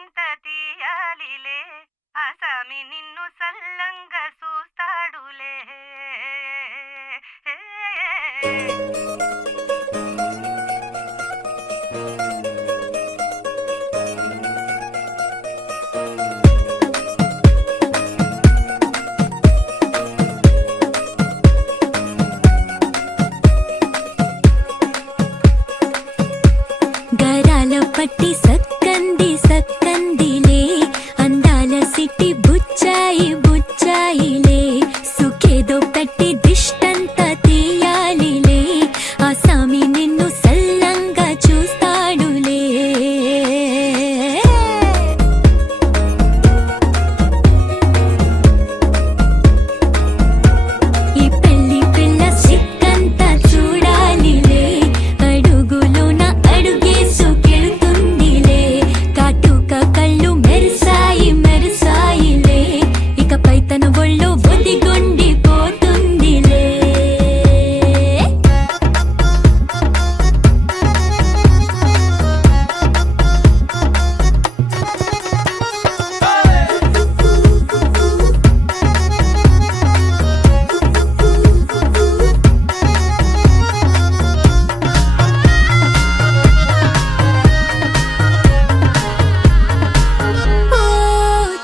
ఇంత తీయాలిలే అసామి నిన్ను సల్లంగా చూస్తాడులే. పట్టి సక్కంది సక్కందిలే అందాల సిట్టి బుచ్చాయి బుచ్చాయిలే సుఖేదో పెట్టి దిష్టంతా తీయాలిలే ఆసామి నిన్ను సల్లంగా చూస్తాడులే. ఈ పెళ్లి పిల్ల సిక్కంతా చూడాలిలే అడుగులోన అడుగేసు కళ్ళు మెరిసాయి మెరిసాయిలే ఇకపై తన ఒళ్ళు ఒదిగొండి పోతుందిలే.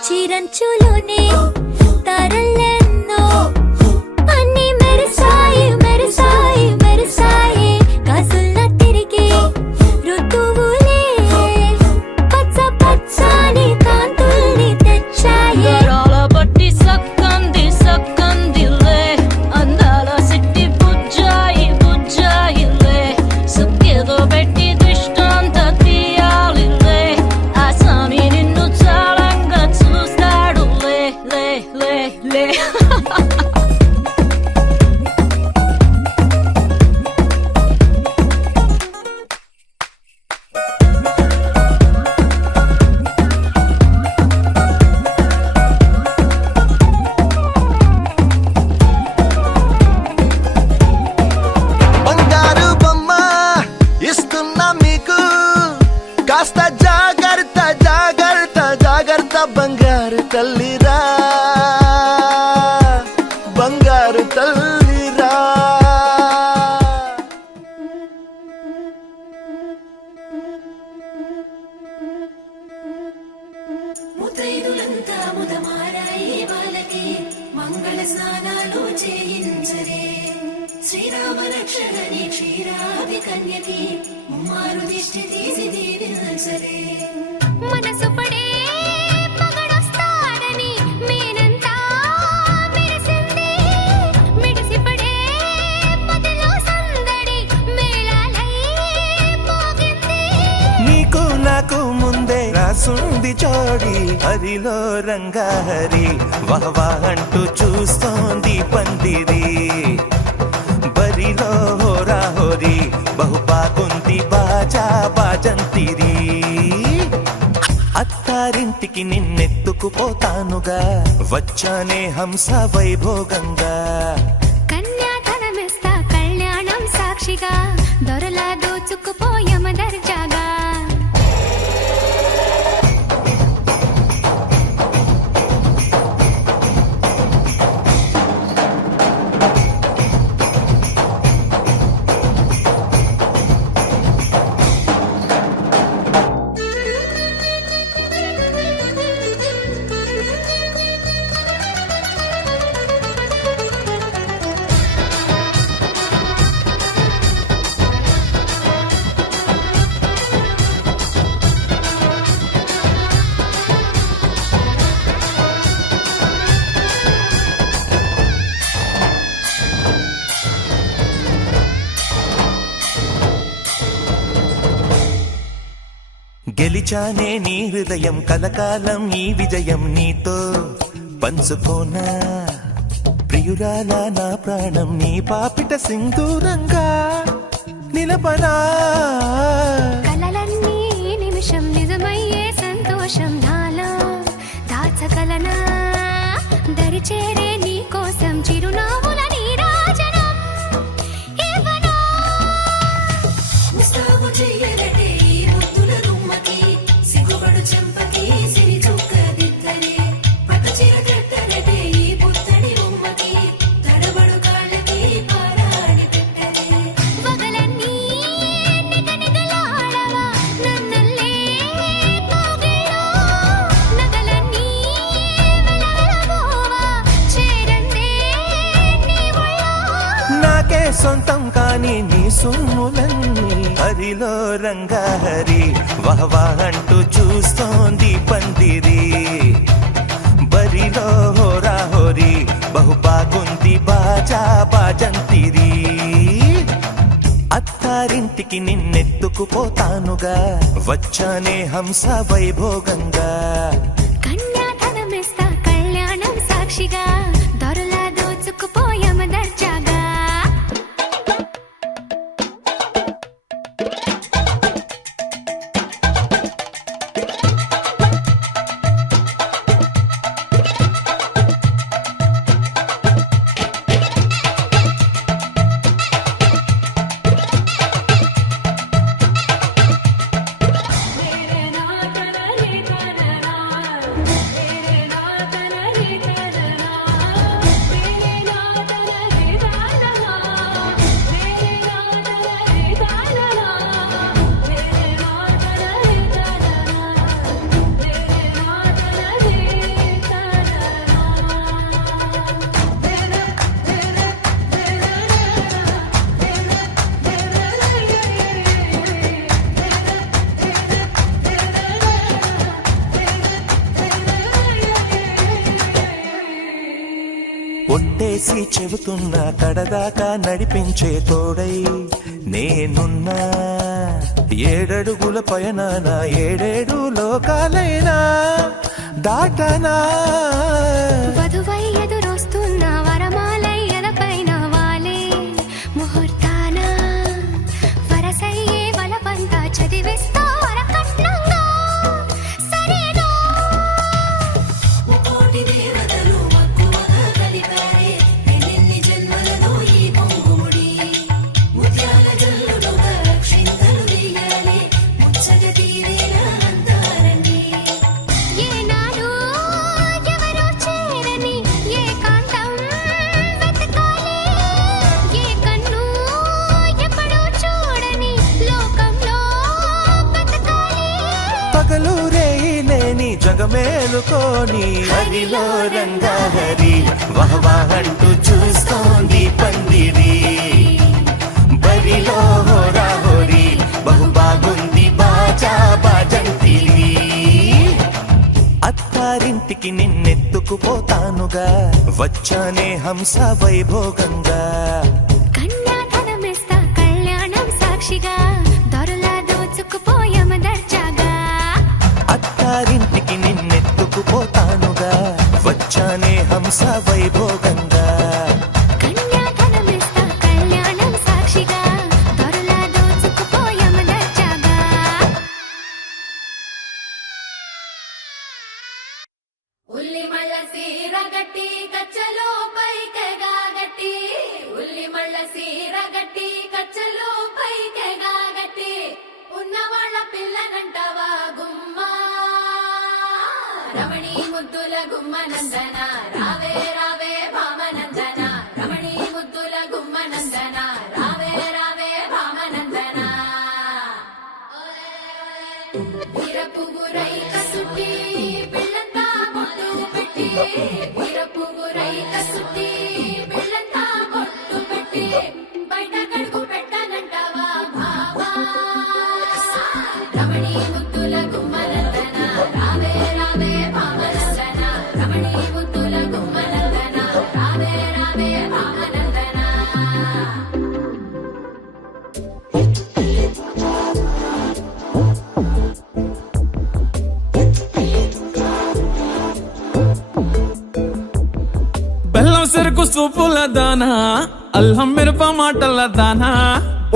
చిరంచులోనే తారలెన్నో అన్ని మెరిసాయి మెరిసాయి మెరిసాయి కాసుల్లా తిరిగి ఋతువులే పచ్చ పచ్చని కాంతుల్ని తెచ్చాయి. బట్టి సక్కంది సక్కందిలే అందాల సిట్టి బుజ్జాయి బుజ్జాయిలే సుఖేదో పెట్టి దిష్టంతా తీయాలిలే ఆసామి నిన్ను చాలంగా చూస్తాడు లే లే లే లే. బంగారు బొమ్మ ఇస్తున్నా మీకు కాస్త జాగ్రత్త జాగ్రత్త జాగ్రత్త బంగారు తల్లిరా బంగారు తల్లిరా. ముతైదులంతా ముదమారాయి వాళ్ళకి మంగళ స్నానాలు చేయించరే శ్రీరామ రక్షణని క్షీరాది కన్యకి ముమ్మారు దిష్టి తీసి దీవించరే. మనసు పడే మగడొస్తాడని మేనంతా మెరిసింది మిడిసిపడే మదిలో సందడి మేళాలై మోగింది. నీకు నాకు ముందే రాసుంది జోడి హరిలో రంగాహరి వహవా అంటూ చూస్తోంది పందిరి బరిలో హోరా హోరి బహు బాగుంది బాజా బాజంతిరి. అత్తారింటికి నిన్నెత్తుకుపోతానుగా వచ్చానే హంస వైభోగంగా కన్యాధనమిస్తా కళ్యాణం సాక్షిగా దొరలా దోచుకుపోయమ దర్జాగా. గెలిచానే నీ హృదయం కలకాలం ఈ విజయం నీతో పంచుకోనా ప్రియురాల నా ప్రాణం నీ పాపిట సింధూరంగా నిలపనా. కలలన్నీ నిమిషం నిజమయ్యే సంతోషం నాలో దాచగలనా దరిచేరే నీ కోసం చిరునవ్వుల నీరాజనం ఇవ్వనా. ముస్తాబు చెయ్యలటే ఈ ముద్దుల గుమ్మకి సిగ్గుపడు చెంపకి సొంతం కాని నీ సొమ్ములన్నీ హరిలో రంగా హరి వహవా అంటూ చూస్తోంది పందిరి బరిలో హోరా హోరి బహు బాగుంది బాజా బాజంతిరి అత్తారింటికి నిన్నెత్తుకుపోతానుగా వచ్చానే హంస వైభోగంగా కన్యాధనమిస్తా కళ్యాణం సాక్షిగా దొరలా దోచుకుపోయామ దర్జాగా ఒట్టేసి చెబుతున్నా కడదాకా నడిపించే తోడై నేనున్నా ఏడడుగుల పయనాన ఏడేడు లోకాలైనా దాటనా వధువై ఎదురొస్తున్న వరమాలై ఎదపైన వాలే ముహూర్తాన వరసయ్యే వలపంతా చదివిస్తా వరకట్నంగా సరేనా కోటి దేవతలు మక్కువగా కలిపారే ఎన్నెన్ని జన్మలలో ఈ పొంగుముడి ముత్యాల జల్లులుగా క్షింతలు వేయాలి ముచ్చట తీరేలా అంతారండి ఏనాడు ఎవరో చేరని ఏకాంతం వెతకాలి ఏ కన్ను ఎప్పుడూ చూడని లోకంలో బతకాలి పగలు రేయి లేని జగమేలుకోని హరిలో రంగా హరి వహవా అంటూ చూస్తోంది పందిరి బరిలో హోరా హోరి బహు బాగుంది బాజా బాజంతిరి అత్తారింటికి నిన్నెత్తుకుపోతానుగా వచ్చానే హంస వైభోగంగా కన్యాధనమిస్తా కళ్యాణం సాక్షిగా దొరలా దోచుకుపోయామ దర్జాగా అత్తారింటికి నిన్నెత్తుకుపోతానుగా వచ్చానే హంస వైభోగంగా కన్యాధనమిస్తా కళ్యాణం సాక్షిగా దొరలా దోచుకుపోయామ దర్జాగా ఉల్లి మళ్ళ సీర గట్టి కచ్చలో పైకెగా గట్టి ఉల్లి మళ్ళ సీర గట్టి కచ్చలో పైకెగా గట్టి ఉన్నవాళ్ళ పిల్లనంటవా గుమ్మా రమణి ముద్దుల గుమ్మనందన రావే రావే భామనందన రమణి ముద్దుల గుమ్మనందన రావే రావే భామనందన వీరపుగురై కసుటి పిల్లంతా బొట్టు పెట్టి వీరపుగురై కసుటి పిల్లంతా బొట్టు పెట్టి బయట కడుగు పెట్టనంటావా బాబా రమణి ముద్దుల గుమ్మనందన రావే రావే భామనందన రమణి ముద్దుల గుమ్మనందన రావే రావే భామనందన బెల్లం చెరుకు సూపుల దానా అల్లం మిరప మాటల దానా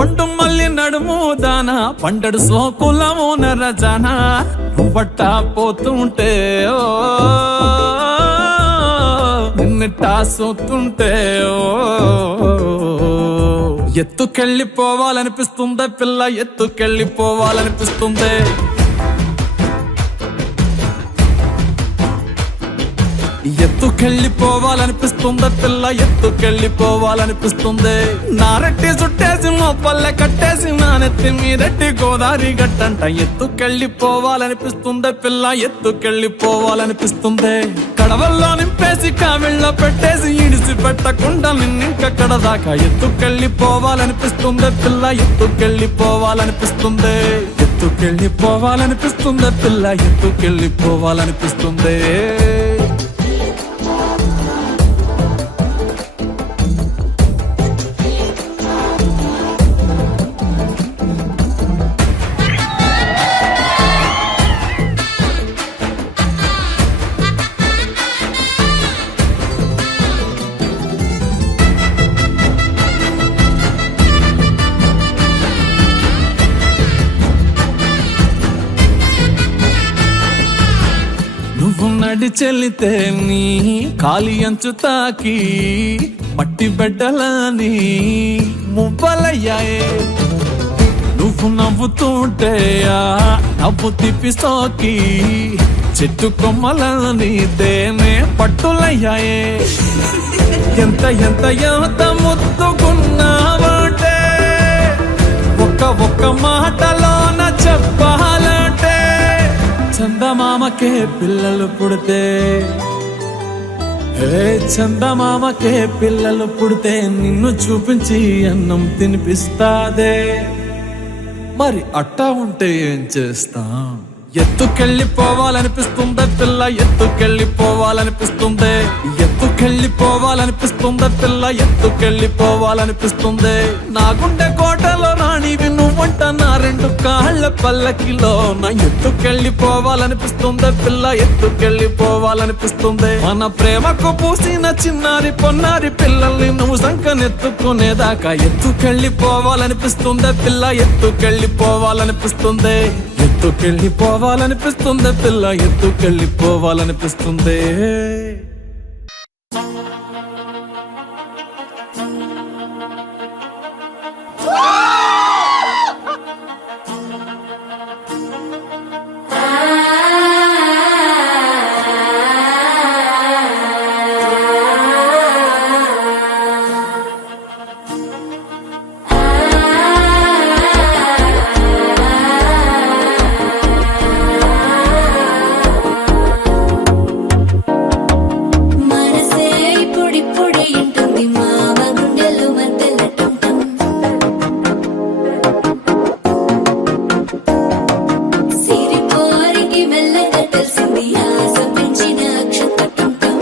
ఒంటు మల్లి నడుము దానా పంటడు సోకులము నరజానా నువ్వట్టా పోతుంటే ఓ నిన్నిట్టా సోతుంటే ఓ ఎత్తుకెళ్ళిపోవాలనిపిస్తుందే పిల్ల ఎత్తుకెళ్ళిపోవాలనిపిస్తుందే ఎత్తుకెళ్ళిపోవాలనిపిస్తుంది పిల్ల, ఎత్తుకెళ్ళిపోవాలనిపిస్తుంది. నారెట్టి చుట్టేసి మొప్పల్లె కట్టేసి నా నెత్తి మీదట్టి గోదావరి గట్టంట. ఎత్తుకెళ్ళిపోవాలనిపిస్తుంది పిల్ల, ఎత్తుకెళ్ళిపోవాలనిపిస్తుంది. కడవల్లో నింపేసి కావిళ్ళ పెట్టేసి ఇడిసి పెట్టకుండా నిన్నింకక్కడ దాకా. ఎత్తుకెళ్ళిపోవాలనిపిస్తుంది పిల్ల, ఎత్తుకెళ్ళిపోవాలనిపిస్తుంది. ఎత్తుకెళ్ళిపోవాలనిపిస్తుంది పిల్ల, ఎత్తుకెళ్ళిపోవాలనిపిస్తుంది. నువ్వు నడిచెల్లితే నీ కాలి అంచు తాకి మట్టి బిడ్డలని మువ్వలయ్యాయే. నువ్వు నవ్వుతుంటే ఆ నవ్వు తిప్పి సోకి చెట్టు కొమ్మలని తేనే పట్టులయ్యాయే. ఎంత ఎంత ఎంత ముద్దుకున్నావంటే ఒక్క మాటలోన చెప్పాలంటే చందమామకే పిల్లలు పుడితే, హే చందమామకే పిల్లలు పుడితే నిన్ను చూపించి అన్నం తినిపిస్తాదే. మరి అట్టా ఉంటే ఏం చేస్తాం? ఎత్తుకెళ్ళిపోవాలనిపిస్తుంది పిల్ల, ఎత్తుకెళ్ళిపోవాలనిపిస్తుంది. ఎత్తుకెళ్ళిపోవాలనిపిస్తుంది పిల్ల, ఎత్తుకెళ్ళిపోవాలనిపిస్తుంది. నా గుండె కోటలో రాణివి నువ్వంట నా రెండు కాళ్ళ పల్లకిలో. నా ఎత్తుకెళ్ళిపోవాలనిపిస్తుంది పిల్ల, ఎత్తుకెళ్ళిపోవాలనిపిస్తుంది. మన ప్రేమకు పూసిన చిన్నారి పొన్నారి పిల్లల్ని నువ్వు సంకనెత్తుకునేదాకా. ఎత్తుకెళ్ళిపోవాలనిపిస్తుంది పిల్ల, ఎత్తుకెళ్ళిపోవాలనిపిస్తుంది. ఎత్తుకెళ్ళిపోవాలనిపిస్తుంది పిల్ల, ఎత్తుకెళ్ళిపోవాలనిపిస్తుంది. మనసే పొడి పొడి ఇంటుంది మామ గుండెలు మధ్యల టంటం. సిరిపోరికి మెల్లగా తెలిసింది ఆశ పెంచిన అక్షత టంటం.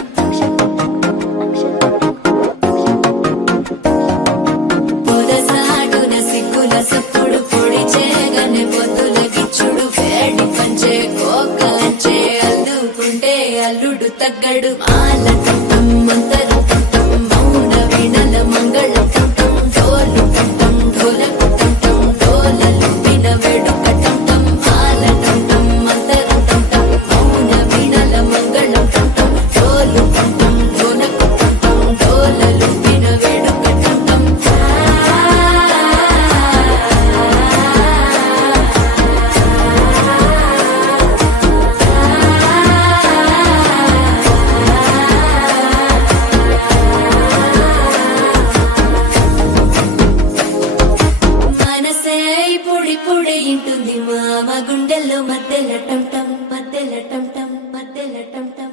పొదసాటున సిగ్గుల సప్పుడు పొడి చేయగానే పొద్దుల గిచ్చుడు వేడి పంచే కోకంచే అల్లుకుంటే అల్లుడు తగ్గడు. మాల టంటం మంతర టంటం మౌన వినల మంగళ టంటం డోలు టంటం ఢోలకు టంటం డోలలు విన వేడుక టంటం. మాల టంటం మంతర టంటం మౌన వినల మంగళ టంటం డోలు టంటం ఢోలకు టంటం డోలలు విన వేడుక టంటం. మనసే పొడి పొడి ఇంటుంది మామ గుండెల్లో మధ్యల టంటం మధ్యల టంటం మధ్యల టంటం.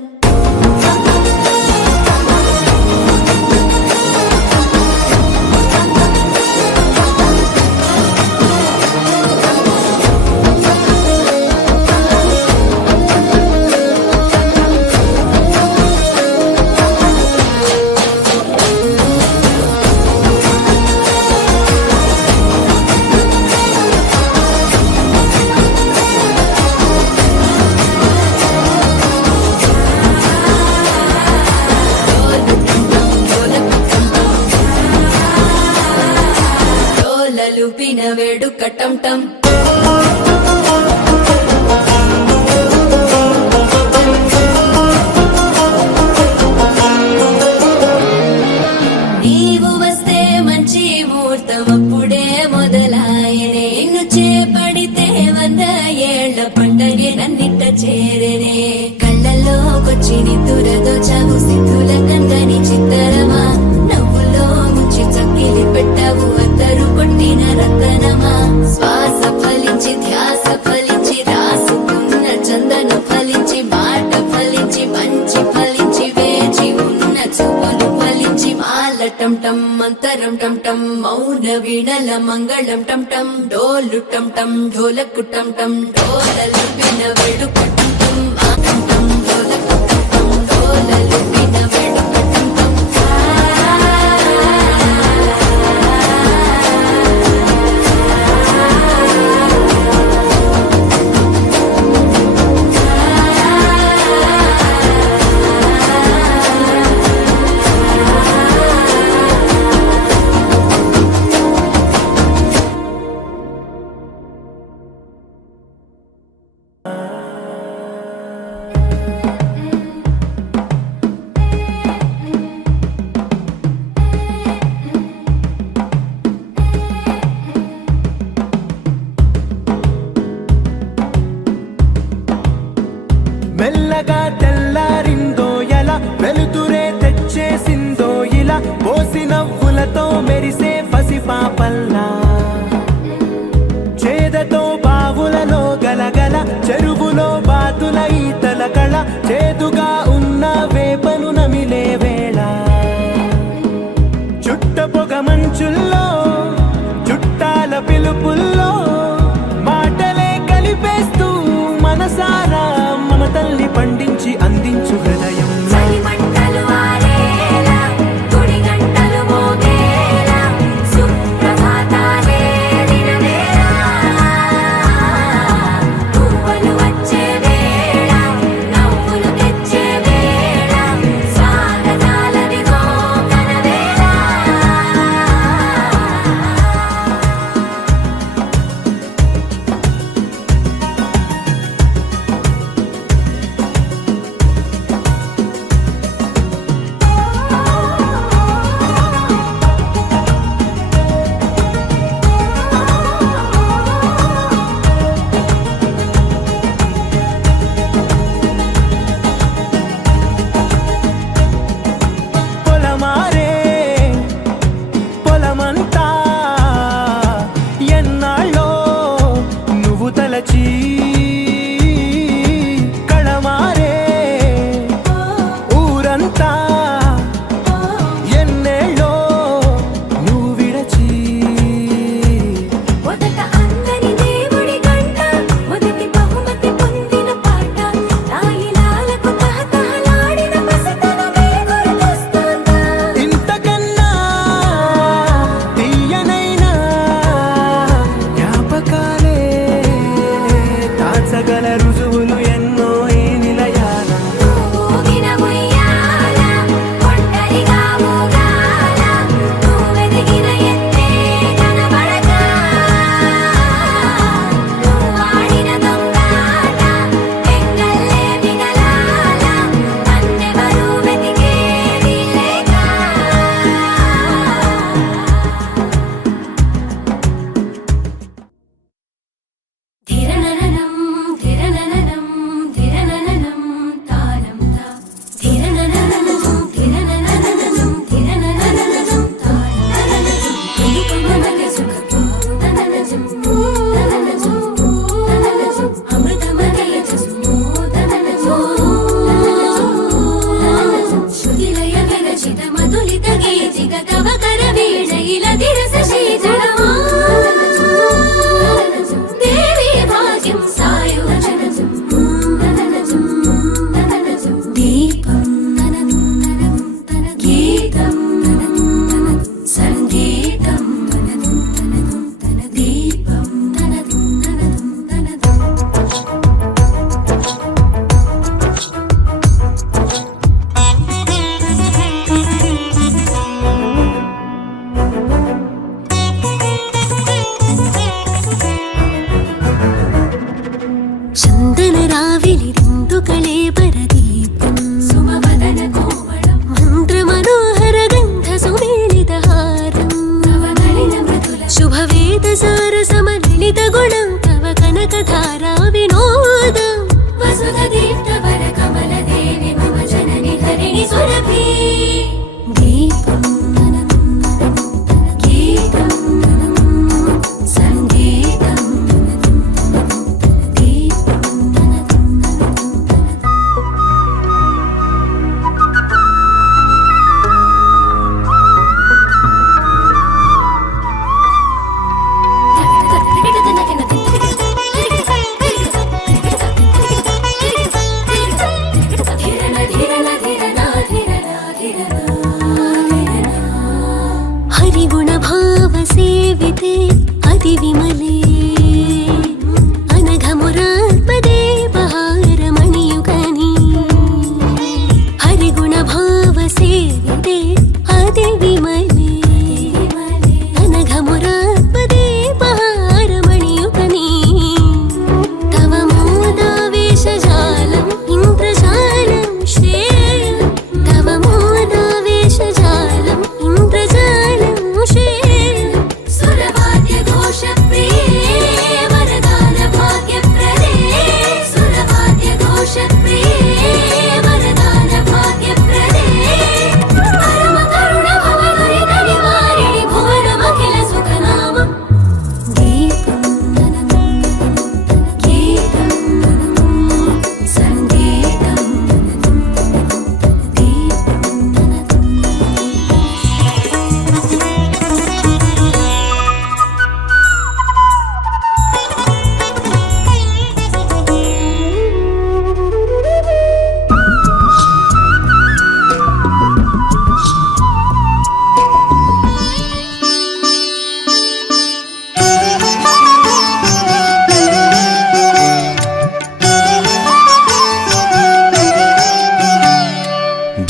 తెచ్చావు సిద్ధుల కందని చిత్తరమా నవ్వులో ముంచి చక్కిలి పెట్టావు అద్దరు కొట్టిన రతనమా శ్వాస ఫలించి ధ్యాస ఫలించి రాసుకున్న చందన ఫలించి మాట ఫలించి మంచి ఫలించి వేచి ఉన్న చూపులు ఫలించి మాల టం టం మంతరం టం టం మౌన వీణల మంగళం టం టం డోలు టం టం ఢోలకు టం టం డోలలు విన వేడుక టం టం ఆ టం టం ఢోలకు టం టం డోలలు విన వేడుక టం టం మెల్లగా తెల్లారిందో ఎలా వెలుతురే తెచ్చేసిందో ఇలా పోసి నవ్వులతో మెరిసే పసిపాపల్లా చేదతో బావులలో గలగల చెరువులో బాతుల ఈతల కళ చేదుగా ఉన్న వేపను నమిలే వేళ చుట్ట పొగ మంచుల్లో చుట్టాల పిలుపుల్లో మాటలే కలిపేస్తూ మనసారా మమతల్ని పండించి అందించు హృదయం చలిమంటలు ఆరేలా గుడి గంటలు మోగేలా సుప్రభాత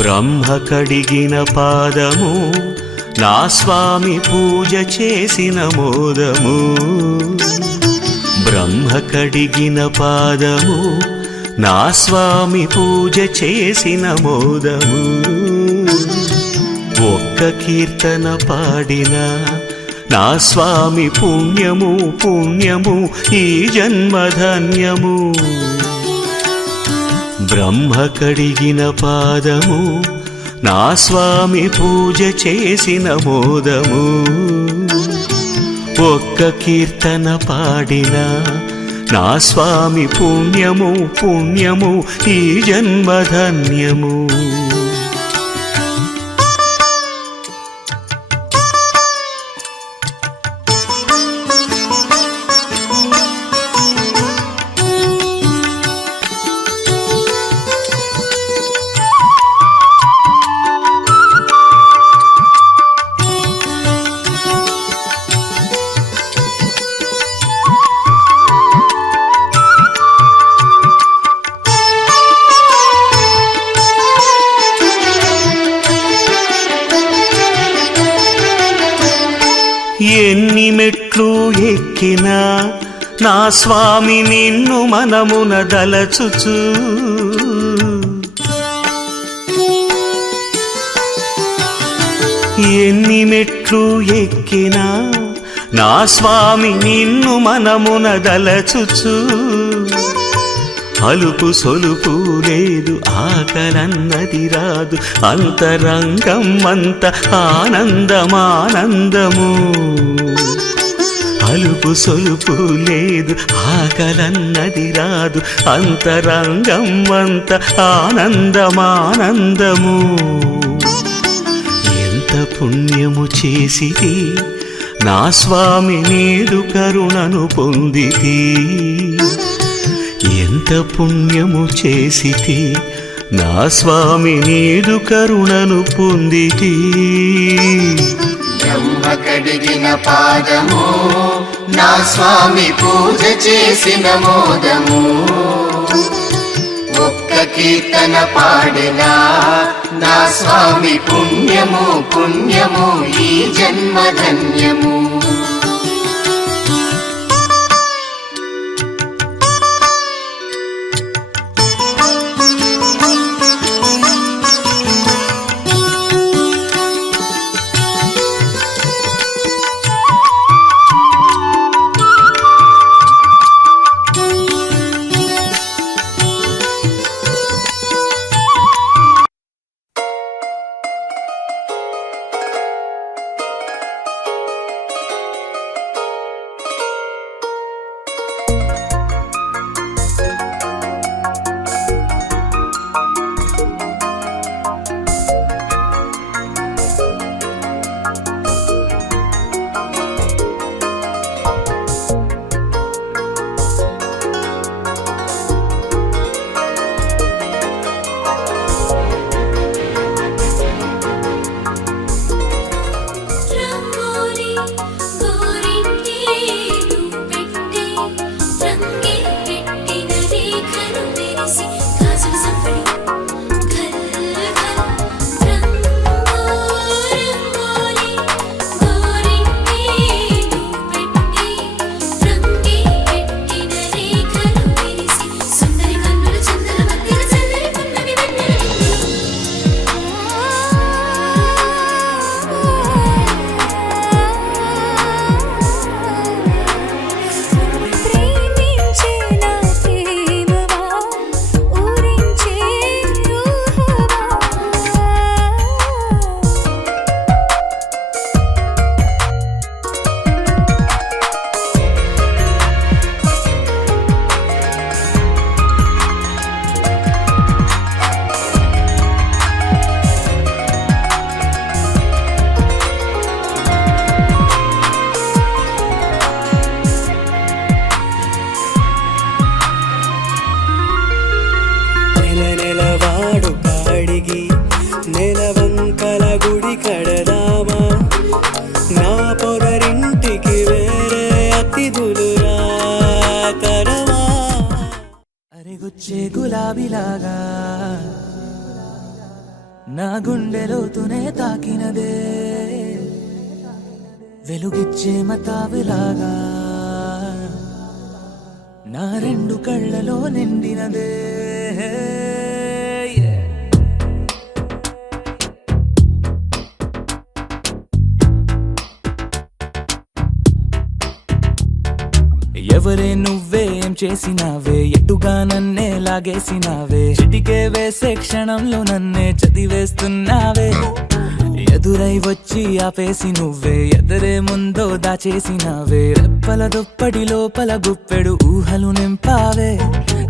బ్రహ్మ కడిగిన పాదము నా స్వామి పూజ చేసిన మోదము బ్రహ్మ కడిగిన పాదము నా స్వామి పూజ చేసిన మోదము ఒక్క కీర్తన పాడిన నా స్వామి పుణ్యము పుణ్యము ఈ జన్మధన్యము బ్రహ్మ కడిగిన పాదము నా స్వామి పూజ చేసిన మోదము ఒక్క కీర్తన పాడిన నా స్వామి పుణ్యము పుణ్యము ఈ జన్మధన్యము ఎన్ని మెట్లు ఎక్కినా నా స్వామి నిన్ను మనమున దలచుచు ఎన్ని మెట్లు ఎక్కినా నా స్వామి నిన్ను మనమున దలచుచు అలుపు సొలుపు లేదు ఆకలన్నది రాదు అంతరంగం అంత ఆనందమానందము అలుపు సొలుపు లేదు ఆకలన్నది రాదు అంతరంగం అంత ఆనందమానందము ఎంత పుణ్యము చేసితి నా స్వామి నేడు కరుణను పొందితి ఎంత పుణ్యము చేసితి నా స్వామి నీదు కరుణను పొందితి బ్రహ్మ కడిగిన పాదము నా స్వామి పూజ చేసిన మోదము ఒక్క కీర్తన పాడినా నా స్వామి పుణ్యము పుణ్యము ఈ జన్మధన్యము గుచ్చే గులాబీలాగా నా గుండెలోతునే తాకినదే వెలుగిచ్చే మతావిలాగా నా రెండు కళ్ళలో నిండినదే ఎవరే నువ్వేం చేసినావే ఎటుగా నన్నే లాగేసినావే చిటికే వేసే క్షణంలో నన్నే చదివేస్తున్నావే ఎదురై వచ్చి ఆపేసి నువ్వే ఎదరే ముందో దాచేసినావే రెప్పల దుప్పటి లోపల గుప్పెడు ఊహలు నింపావే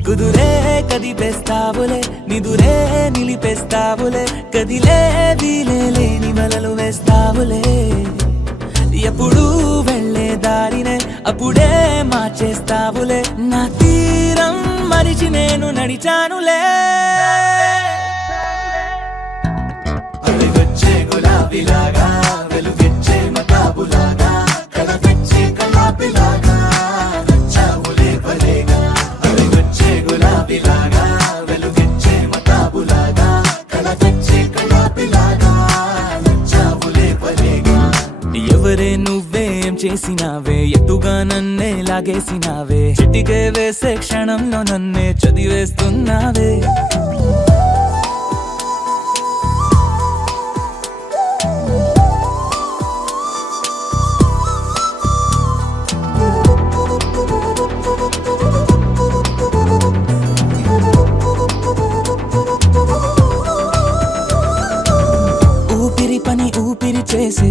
కుదురే కదిపేస్తావులే నిదురే నిలిపేస్తావులే కదిలే వీలే లేని వలలు వేస్తావులే ఎప్పుడు వెళ్ళే దారినే అప్పుడే మార్చేస్తావులే నా తీరం మరిచి నేను నడిచానులే అలిగొచ్చే గులాబీలాగా వెలుగొచ్చే మతాబులాగా కలగొచ్చే కలాపిలాగా నచ్చావులే భలేగా అలిగొచ్చే గులాబీలాగా వెలుగొచ్చే మతాబులాగా కలగొచ్చే కలాపిలాగా నచ్చావులే భలేగా ఎవరే నువ్వేం చేసినావే ఎటుగా నన్నే లాగేసినావే చిటికే వేసే క్షణంలో నన్నే చదివేస్తున్నావే ఊపిరి పని ఊపిరి చేసే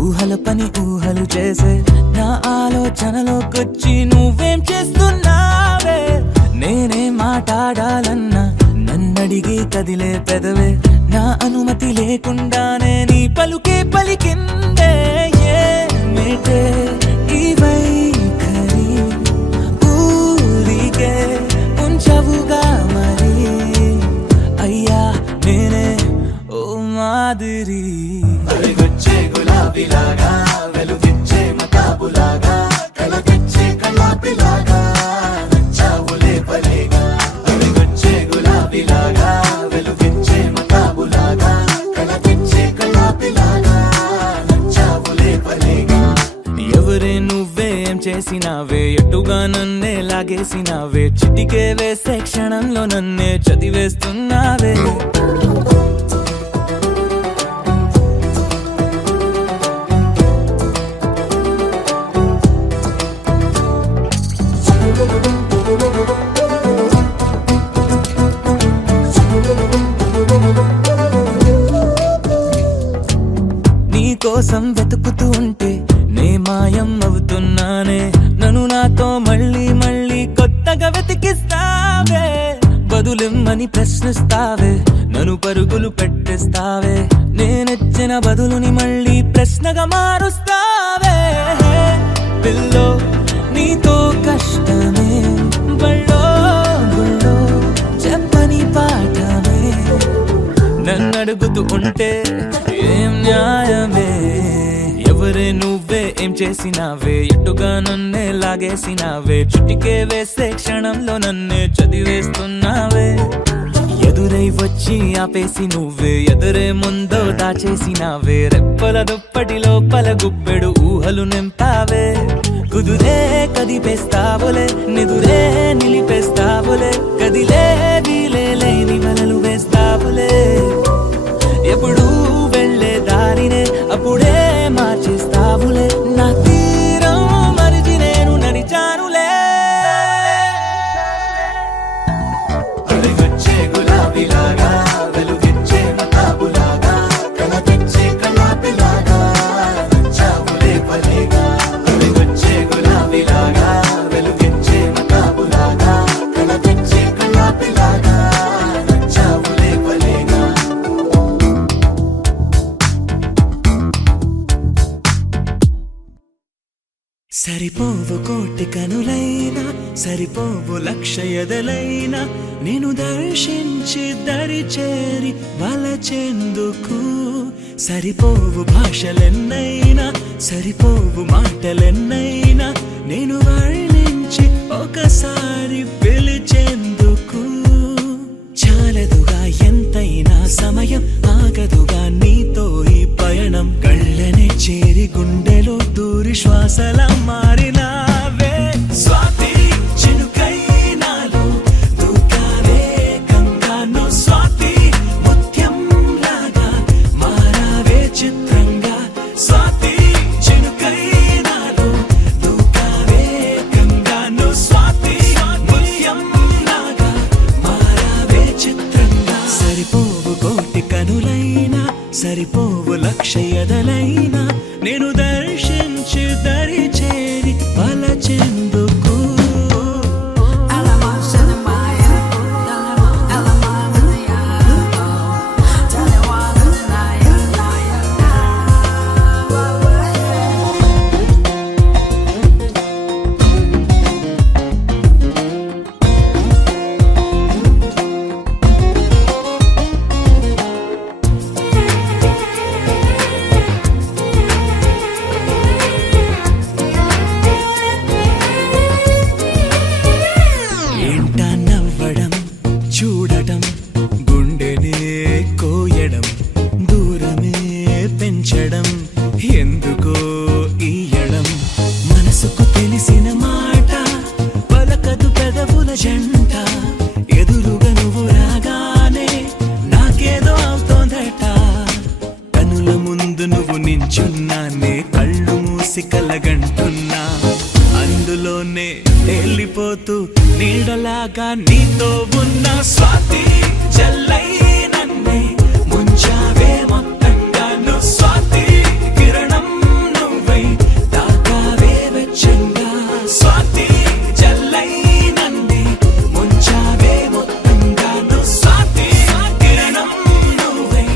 ఊహల పని ఊహలు చేసే నా ఆలోచనలోకొచ్చి నువ్వేం చేస్తున్నావే నేనే మాట్లాడాలన్నా నన్నడిగి కదిలే పెదవే నా అనుమతి లేకుండానే నీ పలుకే పలికిందే ఏమిటే ఈ వైఖరి ఊరికే ఉంచవుగా మరి అయ్యా నేనే ఓ మాదిరి అలిగొచ్చే గులాబీలాగా వెలుగిచ్చే మతాబులాగా కలగొచ్చే కలాపిలాగా నచ్చావులే భలేగా అలిగొచ్చే గులాబీలాగా వెలుగిచ్చే మతాబులాగా కలగొచ్చే కలాపిలాగా నచ్చావులే భలేగా ఎవరే నువ్వేం చేసినావే ఎటుగా నన్నే లాగేసినావే చిటికే వేసే క్షణంలో నన్నే చదివేస్తున్నావే నీకోసం వెతుకుతూ ఉంటే నే మాయం అవుతున్నానే నన్ను నాతో మళ్ళీ మళ్ళీ కొత్తగా వెతికిస్తావే బదులిమ్మని ప్రశ్నిస్తావే నన్ను పరుగులు పెట్టిస్తావే నేనెచ్చిన బదులుని మళ్ళీ ప్రశ్నగా మారుస్తావే పిల్లో నీతో కష్టమే బళ్ళో గుళ్ళో చెప్పని పాఠమే నన్నడుగుతూ ఉంటే ఏం న్యాయమే ఎవరే నువ్వే ఏం చేసినావే ఎటుగా నన్నే లాగేసినావే చుట్టికే వేసే క్షణంలో నన్నే చదివేస్తున్నావే ఎదురై వచ్చి ఆపేసి నువ్వే ఎదురే ముందో దాచేసినావే రెప్పల దుప్పటి లోపల గుప్పెడు ఊహలు నింపావే కుదురే కదిపేస్తావులే నిదురే నిలిపేస్తావులే కదిలే వీలే లేని వలలు వేస్తావులే ఎప్పుడు వెళ్ళే దారినే అప్పుడే మార్చేస్తావులే నా తీరం మరిచి నేను నడిచానులే అలిగొచ్చే గులాబీలాగా వెలుగిచ్చే మతాబులాగా కలగొచ్చే కలాపిలాగా నచ్చావులే భలేగా అలిగొచ్చే గులాబీలాగా వెలుగిచ్చే మతాబులాగా కలగొచ్చే కలాపిలాగా నచ్చావులే భలేగా సరిపోవు కోటి కనులైనా సరిపోవు లక్ష ఎదలైనా నేను దర్శించి దరి చేరి వలచెందుకు సరిపోవు భాషలెన్నైనా సరిపోవు మాటలెన్నైనా నేను వర్ణించి ఒకసారి పిలిచేందుకు చాలదుగా ఎంతైనా సమయం సరిపోవు లక్ష ఎదలైనా నేను దర్శించి దరి చేరి వలచెందుకు ఏంటా నవ్వడం చూడటం గుండెనే కోయడం దూరమే పెంచడం ఎందుకో ఈయడం మనసుకు తెలిసిన మాట పలకదు పెదవుల జంట ఎదురుగా నువ్వు రాగానే నాకేదో అవుతోందట కనుల ముందు నువ్వు నించున్నానే కళ్ళు మూసి కలగంటున్నా అందులోనే తేలిపోతూ నీడలాగా నీతో ఉన్న స్వాతి జల్లై నన్నే ముంచావే మొత్తంగా నువ్వు స్వాతి కిరణం నువ్వై తాకావే వెచ్చంగా స్వాతి జల్లై నన్నే ముంచావే మొత్తంగా నువ్వు స్వాతి కిరణం నువ్వై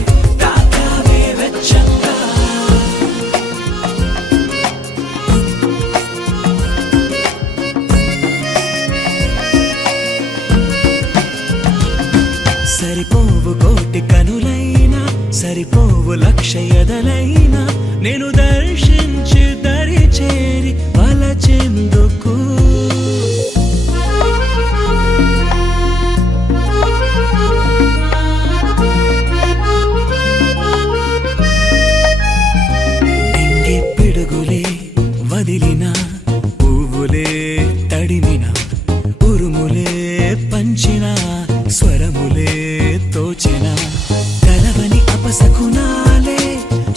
తాకావే వెచ్చంగా సరిపోవు కోటి కనులైనా సరిపోవు లక్ష ఎదలైనా నేను దర్శించి దరి చేరి వలచెందుకు నింగి పిడుగులే వదిలిన పువ్వులే తడిమిన ఉరుములే పంచిన స్వరములే తోచిన కలవని అపశకునాలే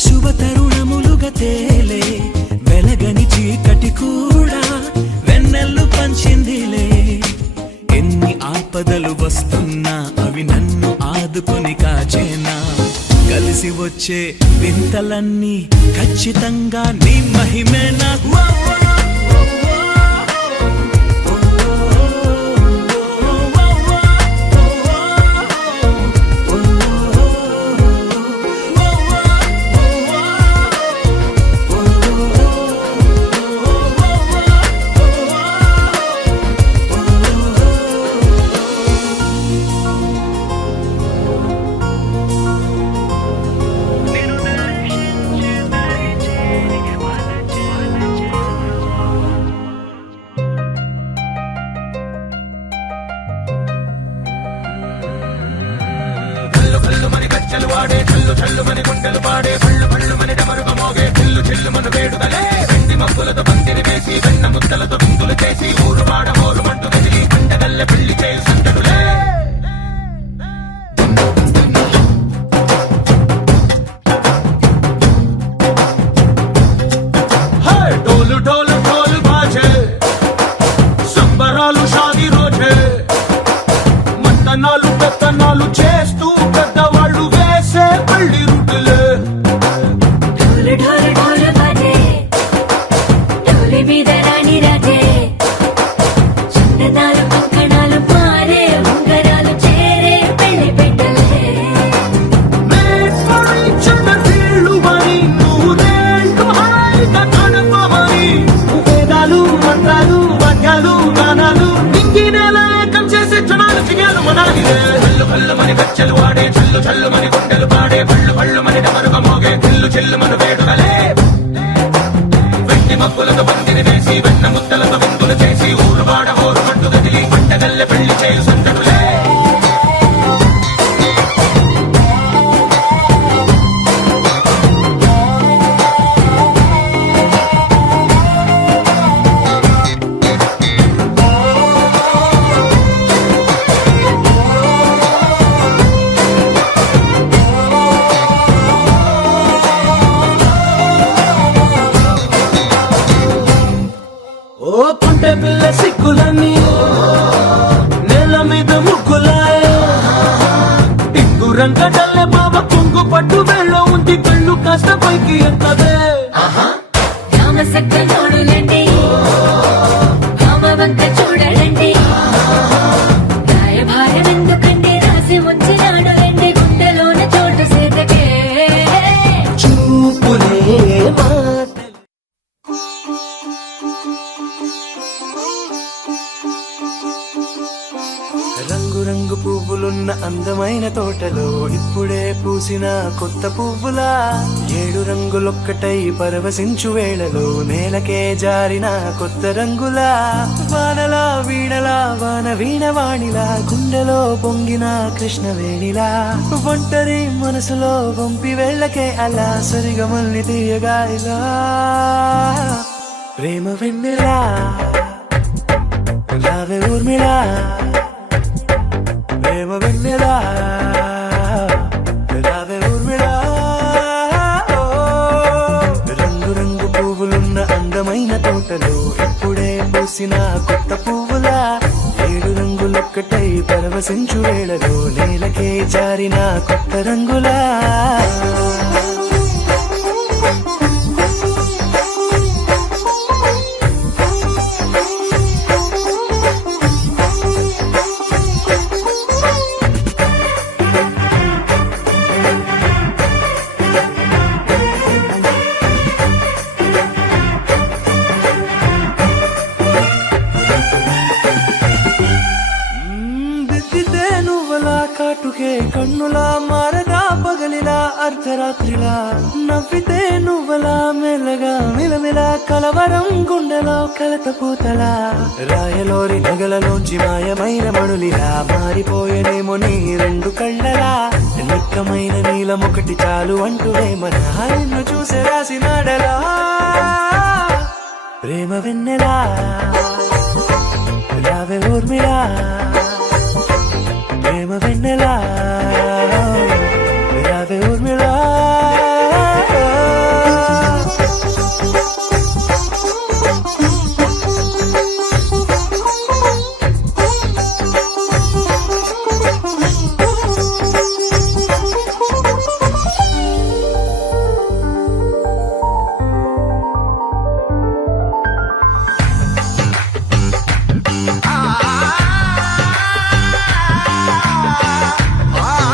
శుభ తరుణములుగా తేలే వెలగని చీకటి కూడా వెన్నెల్లు పంచిందిలే ఎన్ని ఆపదలు వస్తున్నా అవి నన్ను ఆదుకొని కాచేనా కలిసి వచ్చే వింతలన్నీ ఖచ్చితంగా నీ మహిమేనా డోలు డోలు డోలు బాజే సంబరాలు షాది రోజే మంతనాలు పెత్తనాలు చేస్తూ పెద్దవాళ్ళు వేసే పల్లి రుట్టులే ఢోలు ఢోలు ఢోలు బాజే ఢోలి మీద రాణి రాజే చందనాలు కంకణాలు మారే ఉంగరాలు చేరే పెళ్లి పెట్టలే చంద్రులు మరి నూరేళ్ళు హాయిగా కడపమని వేదాలు మంత్రాలు వాక్యాలు గానాలు ఇంగి నేల ఏకం చేసే క్షణాలు చిగాలు మనాలిదే హల్లు హల్లు మని గచ్చలు వాడే చల్లు చల్లు మని గుండెలు పాడే పళ్ళు పళ్ళు మని డమరుగ మోగే చిల్లు చిల్లు మన వేడుకలే వెండి మబ్బులతో పందిరి వేసి వెన్న ముద్దలతో విందులు చేసి ఊరు వాడ హోరు పట్టు గదిలి పంటగల్లె పెళ్లి చేయు సందడులే పుంటె పిల్ల సిక్కులన్నీ నేల మీద ముగ్గులాయ టింగు రంగ చల్లే బాబ కొంగు పట్టు వెళ్ళో ఉంది కళ్ళు కాస్త పైకి ఎత్తదే రామసక్క నోడులండి రామవంక చూడలండి రాయభారం ఎందుకండి రాసి ఉంచినాడు రండి గుండెలోన చోటు సీతకే చూపులే రంగు రంగు పువ్వులున్న అందమైన తోటలో ఇప్పుడే పూసిన కొత్త పువ్వులా 7 రంగులొక్కటై పరవశించు వేళలో నేలకే జారిన కొత్త రంగులా వానలా వీణలా వాన వీణవాణిలా గుండెలో పొంగిన కృష్ణవేణిలా ఒంటరి మనసులో వంపి వెళ్ళకే అలా సరిగమల్ని తీయగా ఇలా ప్రేమ వెన్నెలా రావే ఊర్మిళా ప్రేమ వెన్నెలా రావే ఊర్మిళా రంగు రంగు పువ్వులున్న అందమైన తోటలో ఇప్పుడే పూసిన కొత్త పువ్వులా 7 రంగులొక్కటై పరవశించు వేళలో నేలకే జారిన కొత్త రంగులా దిద్దితే నువ్వలా కాటుకే కన్నులా మారదా పగలిలా అర్ధరాత్రిలా నవ్వితే నువ్వలా మెల్లగా మిలమిలా కలవరం గుండెలో కలత పూతలా రాయలోరి నగలలోంచి మాయమైన మణులిలా మారిపోయేనేమో నీ 2 కళ్ళలా నిక్కమైన నీలమొకటి చాలు అంటూ మన నిన్ను చూసే రాసినాడలా ప్రేమ వెన్నెలా రావే ఊర్మిళా ప్రేమ వెన్నెలా రావే ఊర్మిళా ఆ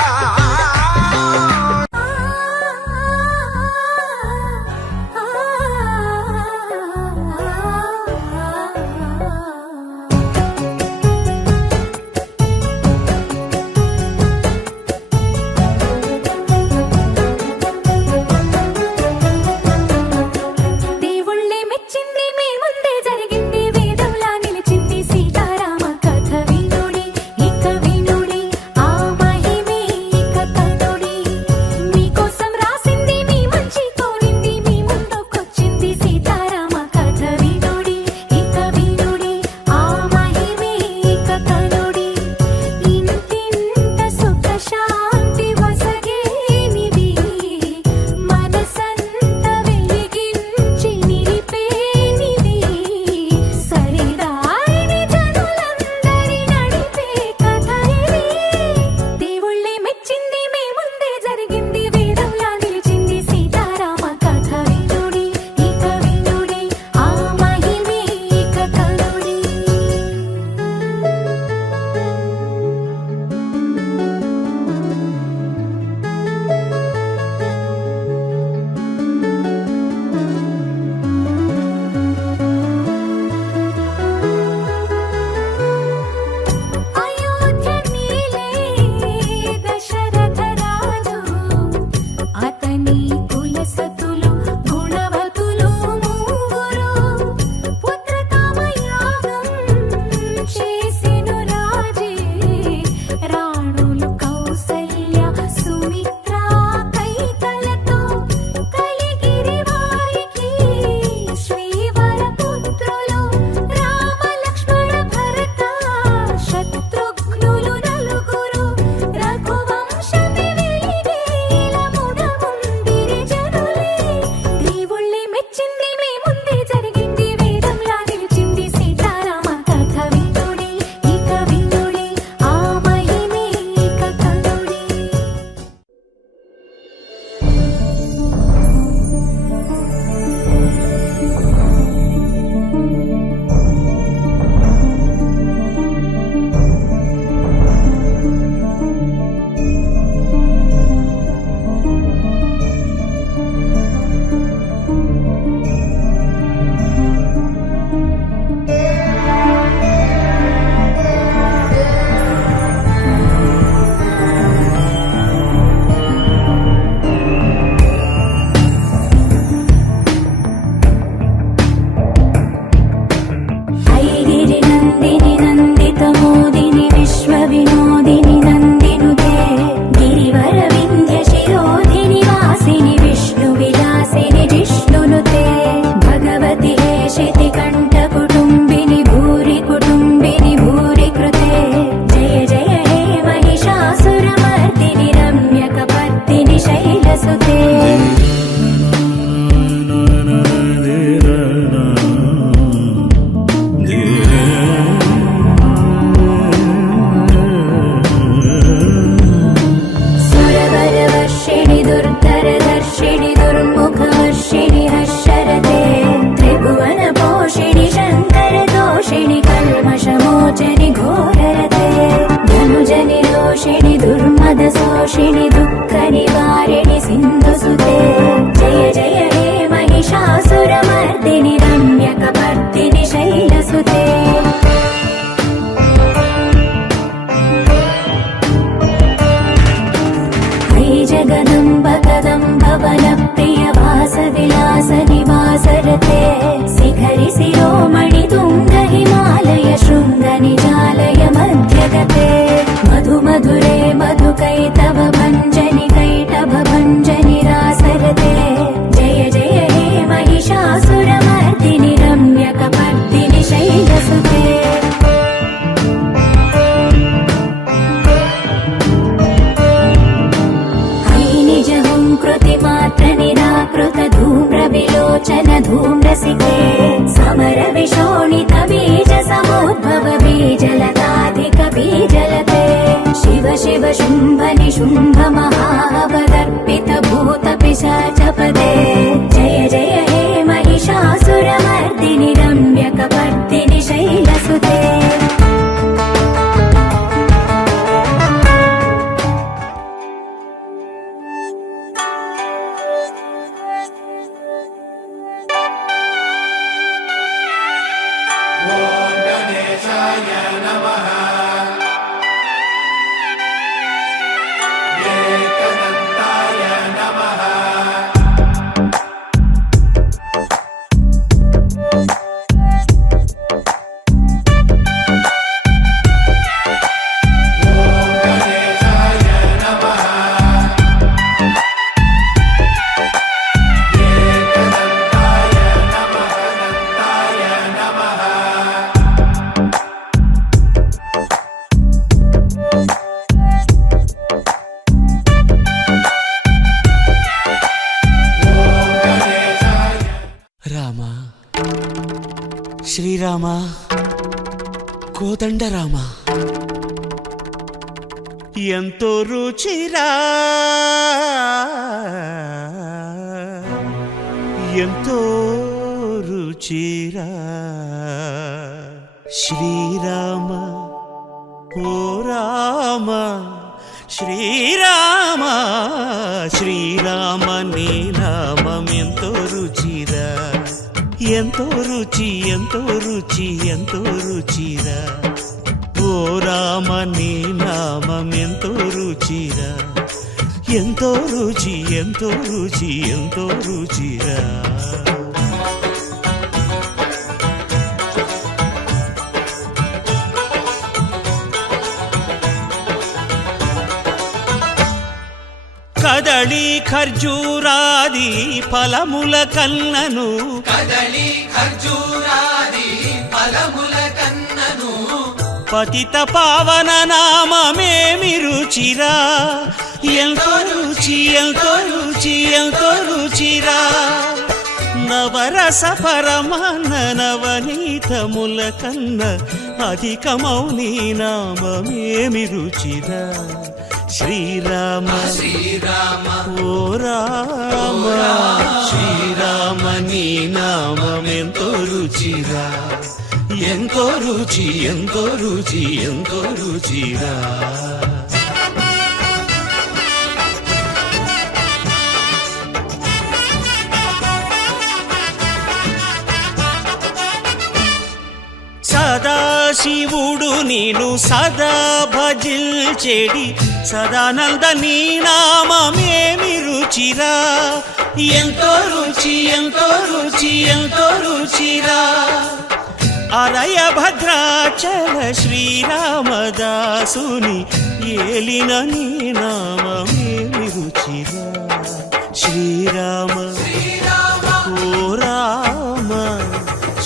దుఃఖ నివారిణి సింధుసుతే జయ జయ హే महिषासुरमर्दिनि रम्यकपर्दिनि शैलसुते है जगदम्ब कदम्ब वनप्रिय वासविलास निवासरते शिखरि शिरोमणि तुङ्ग हिमालय शृङ्ग निजालय मध्यगते मधु मधुरे मधुकैतव भञ्जनि कैटभ भञ्जनि रासरते जय जय हे महिषासुरमर्दिनि रम्यकपर्दिनि शैलसुते कृतिमात्र निराकृत धूम्र विलोचन धूम्रसिके समर विशोणित बीज समुद्भव बीजलताधिक बीजलते शिव शिव शुम्भ निशुम्भ महावदर्पित भूत पिशाच पदे जय जय हे महिषासुरमर्दिनि रम्यकपर्दिनि शैलसुते శ్రీరామ కోదండరామ ఎంతో రుచిరా ఎంతో రుచిరా శ్రీరామ ఓ రామ శ్రీరామ శ్రీరామ నీ నామం ఎంతో రుచిరా ఎంతో రుచి ఎంతో రుచి ఎంతో రుచిరా ఓ రామ నీ నామం ఎంతో రుచిరా ఎంతో రుచి ఎంతో రుచి ఎంతో రుచిరా కదళి ఖర్జూరాది ఫలముల కన్నను కదళి ఖర్జూరాది ఫలముల కన్నను పతిత పావన నామమేమి రుచిరా ఎంతో రుచి ఎంతో రుచి ఎంతో రుచిరా నవరస పరమాన్న నవనీతముల కన్న అధికమౌ నీ నామమేమి రుచిరా శ్రీరామ శ్రీరామ ఓ రామ శ్రీరామ నీ నామం ఎంతో రుచిరా ఎంతో రుచి ఎంతో రుచి ఎంతో రుచిరా సదాశివుడు నేను సదా భజిల్చెడి సదానంద నీ నామమేమి రుచిరా ఎంతో రుచి ఎంతో రుచి ఎంతో రుచిరా అరయ భద్రాచల శ్రీరామదాసుని ఏలిన నీ నామమేమి రుచిరా శ్రీరామ ఓ రామ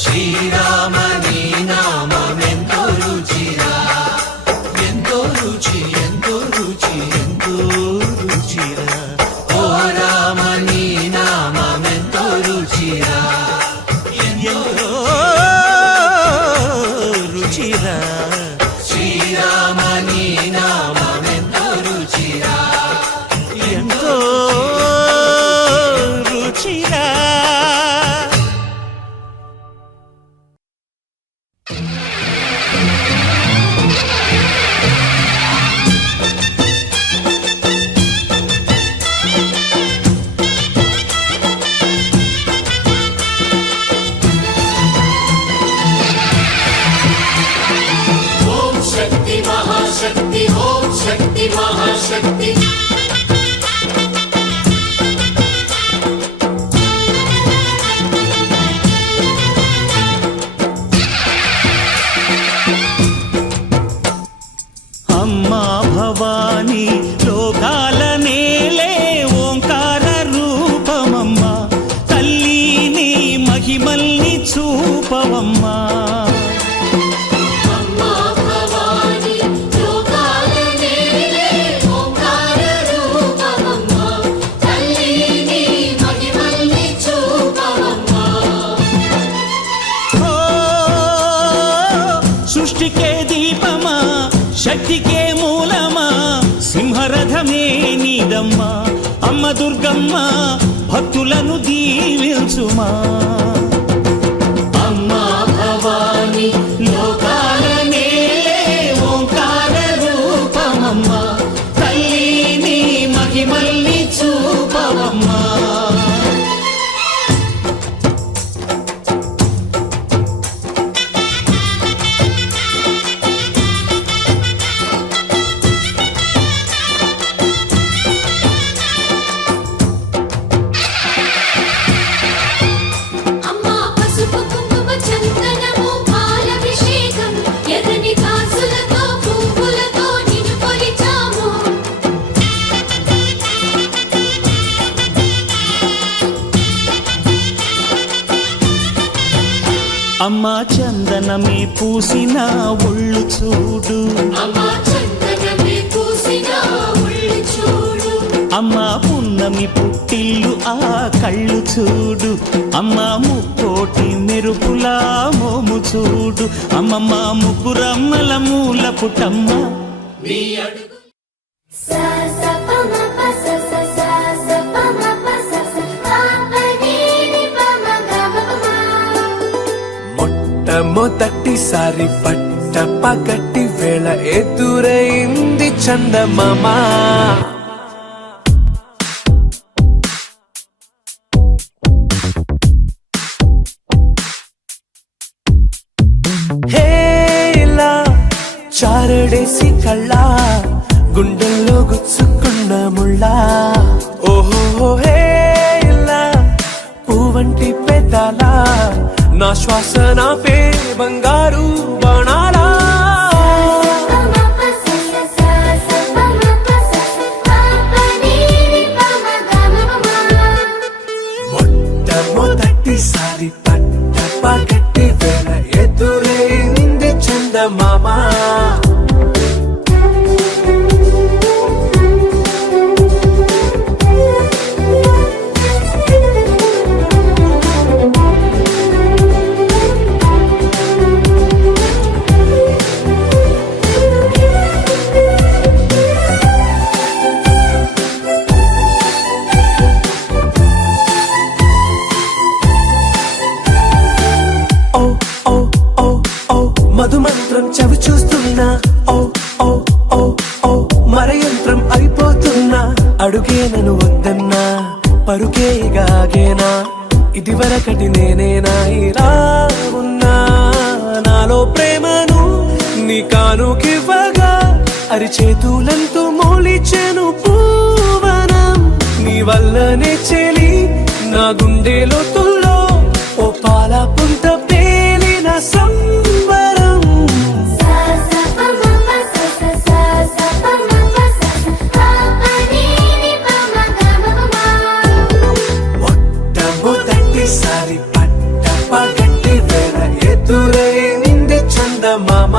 శ్రీరామ నీ నామం ఎంతో రుచిరా ఎంతో రుచి ఎంతో రుచి ఎంతో రుచిరా ఓ రామ నీ నామం ఎంతో రుచిరా ఎంతో రుచిరా శ్రీరామ నీ నామం ఎంతో రుచిరా ఎంతో శక్తికే మూలమా సింహరథమే నీదమ్మా అమ్మ దుర్గమ్మ భక్తులను దీవించుమా అమ్మా భవాని లోకాల నేలే ఓంకార రూపమమ్మా తల్లి నీ మహిమల్ని చూపవమ్మా అమ్మా పసుపు కుంకుమ చందనము పాలభిషేకం ఎర్రని కాసులతో పువ్వులతో నిన్ను కొలిచాము అమ్మా చందనమే పూసిన ఒళ్ళు చూడు అమ్మా చందనమే పూసిన ఒళ్ళు చూడు అమ్మా పున్నమి పుట్టిల్లు ఆ కళ్ళు చూడు అమ్మా ముక్కోటి మెరుపులా మోము చూడు అమ్మమ్మ ముగ్గురమ్మల మూల పుటమ్మ సా సా ప మ ప స స సా స ప మ ప స స ప ప ని ని ప మ గ మ ప మ. మొట్టమొదటిసారి పట్ట పగటి వేళ ఎదురైంది చందమామ హేలా చారడేసి కళ్ళ గుండెల్లో గుచ్చుకున్న ముళ్ళ ఓహో హేలా పువ్వంటి పెదాల నా శ్వాస నాపే బంగారు బాణాలా ప మ ప స స సా స ప మ ప స స ప ప ని ని ప మ గ మ ప మ. మొట్టమొదటిసారి పట్ట పగటి వేళ ఎదురైంది చందమామ ఓ ఓ ఓ ఓ మధుమంత్రం చవి చూస్తున్నా ఓ ఓ ఓ ఓ మరయంత్రం అయిపోతున్నా అడుగే నన్ను వద్దన్నా పరుకేగాగేనా ఇది వరకటి నేనేనా ఇలా ఉన్నా నాలో ప్రేమను నీ కానుకివ్వగా అరిచేతులంతో మోలిచెను పూవనం నీ వల్లనే చెలి నా గుండెలో తుల్లో ఓ పాల పుంత పేలిన సంబరం సా సా ప మ ప స స సా స ప మ ప స స ప ప ని ని ప మ గ మ ప మ. మొట్టమొదటిసారి పట్ట పగటి వేళ ఎదురైంది చందమామ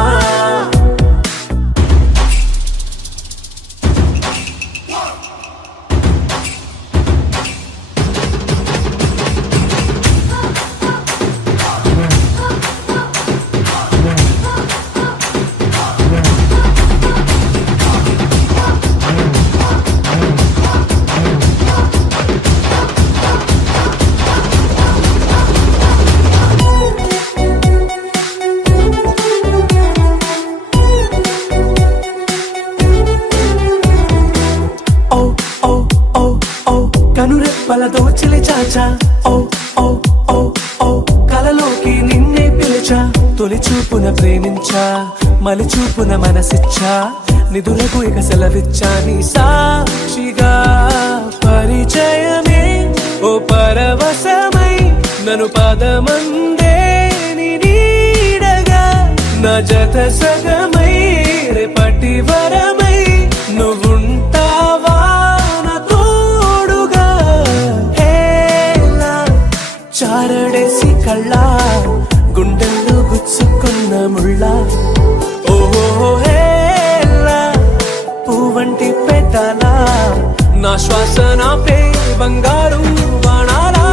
ఓ ఓ ఓ ఓ కనురెప్పల దోచిలి చాచా ఓ ఓ ఓ ఓ కలలోకి నిన్నే పిలిచా తొలి చూపున ప్రేమించా మలి చూపున మనసిచ్చా నిదురకు ఇక సెలవిచ్చా నీ సాక్షిగా పరిచయమే ఓ పరవశమై నన్ను పదమందే నీ నీడగా నా జత సగమై రేపటి వరమై నువ్వుంటావా నా తోడుగా హేలా చారడేసి కళ్ళ గుండెల్లో గుచ్చుకున్న ముళ్ళ ఓహో హేలా పువ్వంటి పెదాల నా శ్వాస నాపే బంగారు బాణాలా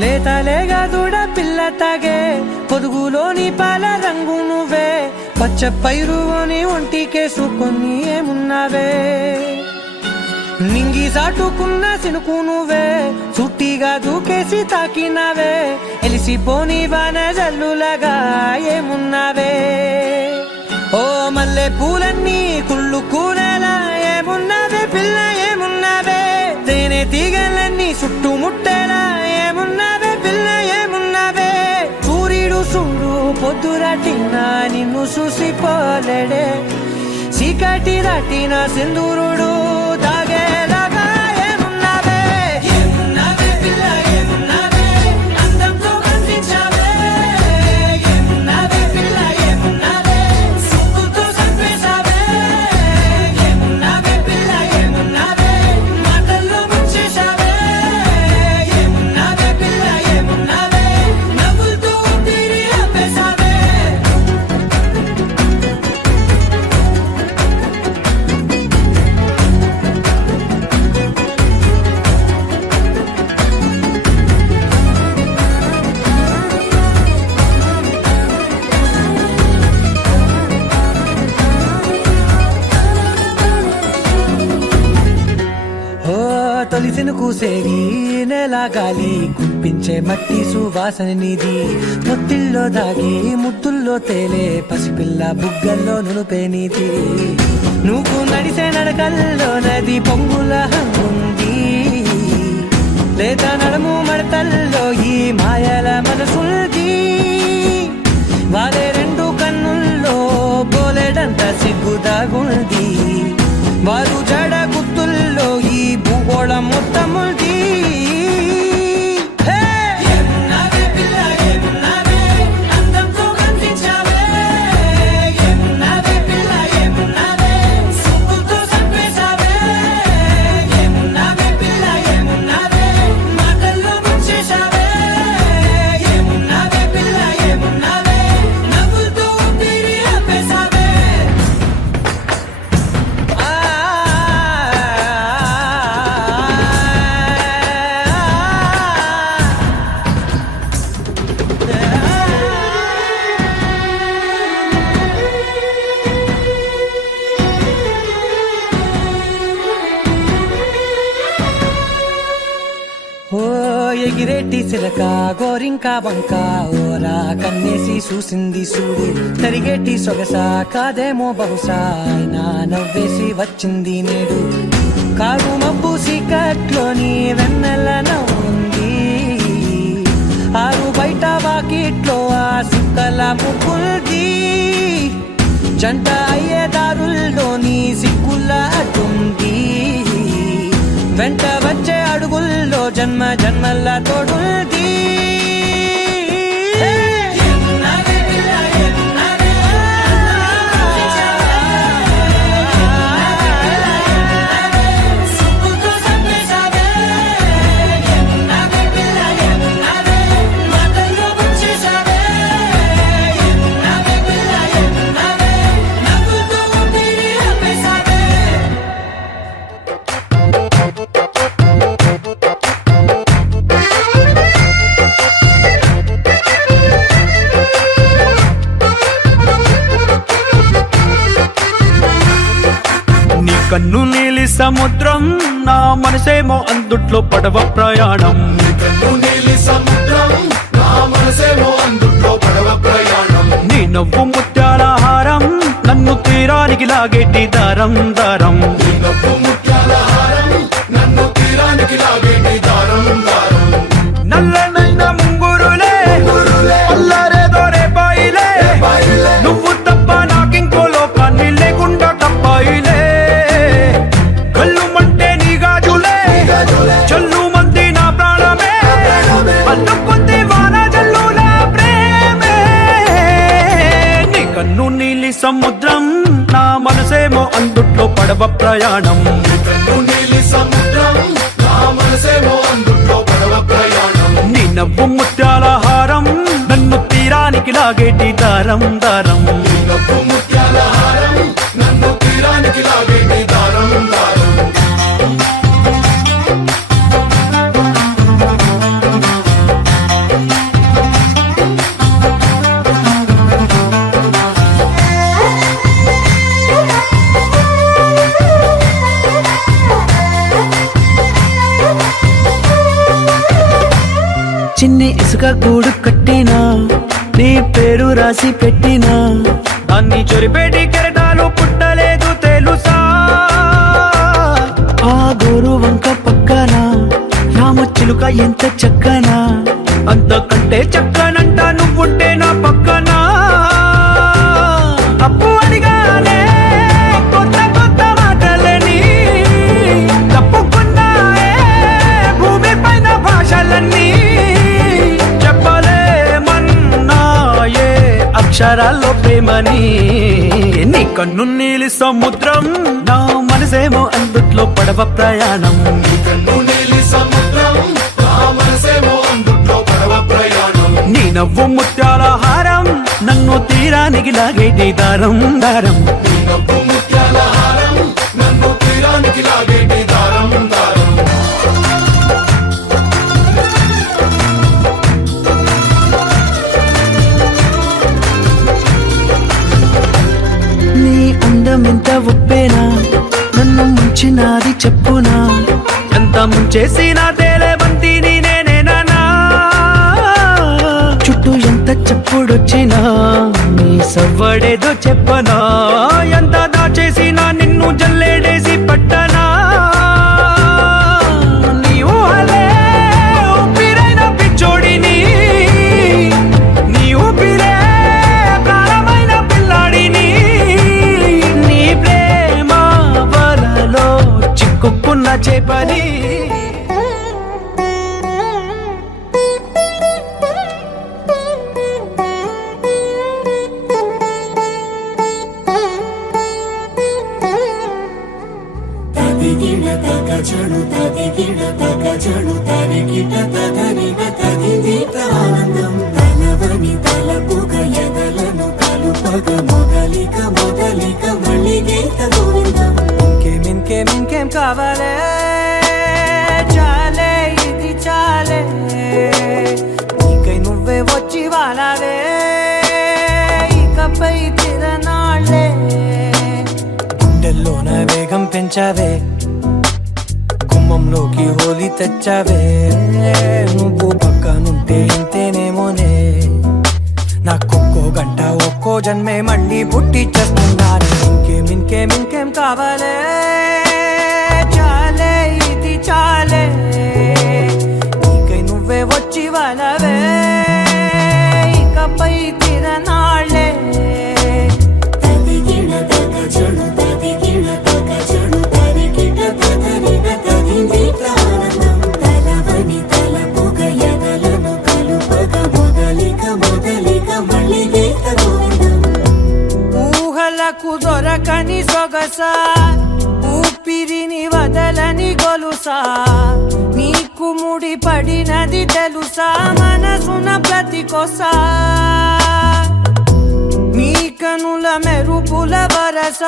లేతలేగా దూడ పిల్ల తాగే పొదుగులోని పాల రంగు నువ్వే పచ్చ పైరుని ఒంటికేసుకొని ఏమున్నావే నింగి సాటుకున్న సినుకు నువ్వే చుట్టిగా దూకేసి తాకినావే ఎలిసిపోని వాన జల్లులగా ఏమున్నావే ఓ మల్లె పూలన్నీ కుళ్ళు కూరలా ఏమున్నావే పిల్ల ఏమున్నావే తేనె తీగలన్నీ చుట్టుముట్టేలా ఏమున్నావే పిల్ల ఏమున్నావే సూర్యుడు చూడు పొద్దురాటిన నిన్ను చూసిపోలేడే చీకటి దాటిన సింధూరుడు దాగేలాగా ఏమున్నావే ఏమున్నావే పిల్ల ఏమున్నావే అందంతో కనిపించావే ఏమున్నావే పిల్ల ఏమున్నావే సుక్కుతో చంపేశావే ఏమున్నావే పిల్ల ఏమున్నావే మాటల్లో ముంచేశావే ఏమున్నావే పిల్ల ఏమున్నావే నవ్వులతో ఊపిరి ఆపేశావే తొలిసిన కూసేరి నెల గాలి గుప్పించే మట్టి సువాసన నిధి ముత్తిల్లో దాగి ముద్దుల్లో తేలే పసిపిల్ల బుగ్గల్లో నునుపే నీతి నువ్వు నడిసే నడకల్లో నది పొంగుల హంగుంది లేదా నడుము మడతల్లో ఈ మాయల మనసుంది వారే రెండు కన్నుల్లో బోలెడంత సిగ్గుదాగుంది వారు జడ గుత్తుల్లో ఈ భూగోళం మొత్తముంది ఏమున్నావే పిల్ల ఏమున్నావే అందంతో కనిపించావే ఏమున్నావే పిల్ల ఏమున్నావే సుక్కుతో చంపేశావే ఏమున్నావే పిల్ల ఏమున్నావే మాటల్లో ముంచేశావే ఏమున్నావే పిల్ల ఏమున్నావే నవ్వులతో ఊపిరి ఆపేశావే ఓ ఎగిరేటి చిలక గోరింక వంక ఓరా కన్నేసి చూసింది చూడు తరిగేటి సొగస కాదేమో బహుశా అయినా నవ్వేసి వచ్చింది నేడు కారు మబ్బు సీకట్లోని వెన్నెల నవ్వుంది ఆరు బయట వాకిట్లో ఆ సుక్కల ముగ్గుల్ది జంట అయ్యే దారుల్లోని సిగ్గుల అడ్డుంది వెంట వచ్చే అడుగుల్లో జన్మ జన్మల తోడుంది కన్ను నీలి సముద్రం నా మనసేమో అందుట్లో పడవ ప్రయాణం నీ నవ్వు ముత్యాల హారం నన్ను తీరానికి లాగేటి దారం దారం నల్లనైన ముంగురులే అల్లారేదో రేపాయిలే నువ్వు తప్ప నాకింకో లోకాన్ని లేకుండా తప్పాయిలే కళ్ళుమంటే నీ గాజులే చల్లు మంది నా ప్రాణమే అల్లుకుంది వాన జల్లుల ప్రేమే నీ కన్ను నీలి సముద్రం నా మనసేమో అందుట్లో పడవ ప్రయాణం నీ నవ్వు ముత్యాల హారం నన్ను తీరానికి లాగేటి దారం దారం చిన్ని ఇసుక గూడు కట్టినా నీ పేరు రాసి పెట్టినా అన్ని చొరిపేటి కెరటాలు పుట్టలేదు తెలుసా ఆ గోరు వంక పక్కన రామచిలుక ఎంత చక్కనా అంతకంటే చక్కనంట నువ్వుంటే నా పక్కన అప్పు అడిగానే కొత్త కొత్త మాటలని తప్పుకున్నాయే భూమి పైన భాషలన్నీ చెప్పలేమన్నాయే అక్షరాల్లో ప్రేమని నీ కన్ను నీలి సముద్రం నా మనసేమో అందుట్లో పడవ ప్రయాణం నీ నవ్వు ముత్యాల హారం నన్ను తీరానికి లాగేటి దారం దారం నీ అందం ఎంత ఒప్పేనా నన్ను ముంచినాది చెప్పునా ఎంత ముంచేసినా తేలే బంతి నేనేనా చుట్టూ ఎంత చెప్పుడొచ్చినా నీ సవ్వడేదో చెప్పనా ఎంత దాచేసినా నిన్ను జల్లేడేసి పట్టనా నీ ఊహలే ఊపిరైన పిచ్చోడిని నీ ఊపిరే ప్రాణమైన పిల్లాడిని నీ ప్రేమ వలలో చిక్కుకున్న చేపని ఇంకేం కావాలే చాలే ఇది చాలే నీకై నువ్వే వచ్చి వాలావే ఇకపై తిరనాళ్ళే గుండెల్లోన వేగం పెంచావే గుమ్మంలోకి హోలీ తెచ్చావే నువ్వు పక్కనుంటే ఇంతేనేమోనే నాకొక్కో గంట ఒక్కో జన్మే మళ్ళీ పుట్టి చేస్తున్నాను ఇంకేం కావాలే చాలే ఇది చాలే నీకై నువ్వే వచ్చి వాళ్ళవే ఇకపై తిరనాళ్ళే ఊహలకు దొరకని సొగసా ఊపిరిని వదలని గొలుసా నీకు ముడి పడినది తెలుసా మనసున ప్రతి కొసా నీ కనుల మెరుపుల వరస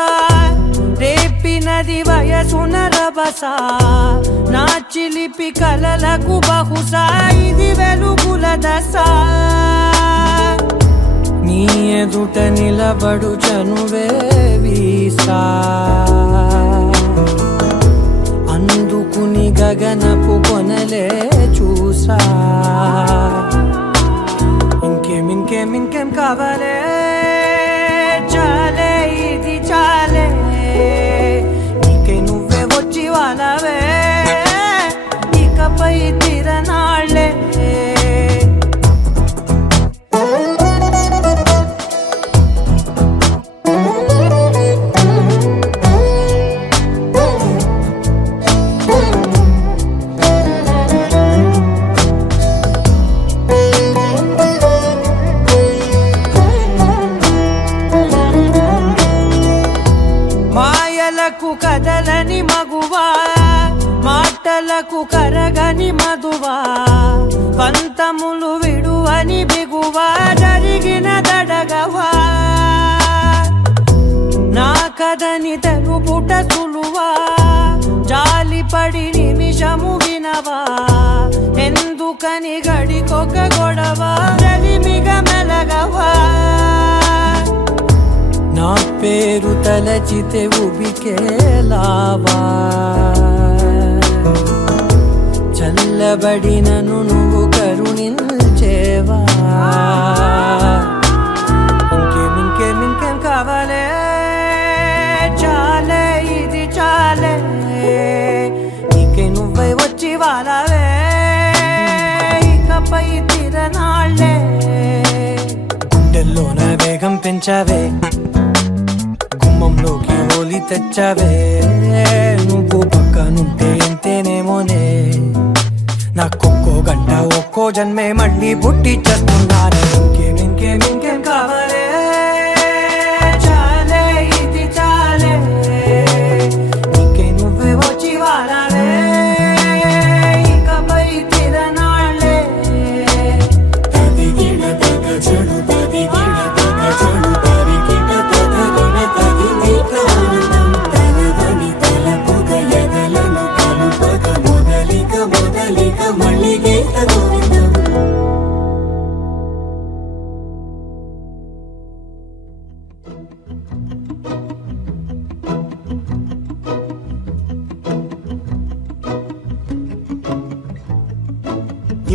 రేపినది వయసున రభస నా చిలిపి కలలకు బహుశా ఇది వెలుగుల దశ నీ ఎదుట నిలబడు చనువే వీసా అందుకుని గగనపు కొనలే చూసా ఇంకేం కావాలే చాలే ఇది చాలే నీకై నువ్వే వచ్చి వాళ్ళవే ఇకపై తిరనాళ్ళే కదలని మగువా మాటలకు కరగని మధువా పంతములు విడువని బిగువా జరిగిన దడగవా నా కదని తెలుపుట సులువా జాలిపడి నిమిషము వినవా ఎందుకని గడికొక గొడవ రలిమిగ మెలగవా నా పేరు తలచితే ఉబికేలావా చల్లబడినను నువ్వు కరుణించేవా ఇంకేం కావాలే చాలే ఇది చాలే నీకే నువ్వై వచ్చి వాళ్ళవే ఇకపై తిరనాళ్ళే గుండెల్లోన వేగం పెంచావే గుమ్మంలోకి హోలీ తెచ్చావే నువ్వు పక్కనుంటే ఎంతేనేమోనే నాకొక్కో గంట ఒక్కో జన్మే మళ్ళీ పుట్టి చేస్తున్నారే ఇంకేం కావాలే చాలే ఇది చాలే నీకే నువ్వే వచ్చి వాళ్ళవే ఇకపై తిరనాళ్ళే తదిగిన తగ చెడు తదిగిన తగ చెడు తరిగిన తగగిన తగిన ఆనందం తలవని తలపుగ ఎదలను కలుపగ మొదలిక మళ్ళీ గీత గోవిందం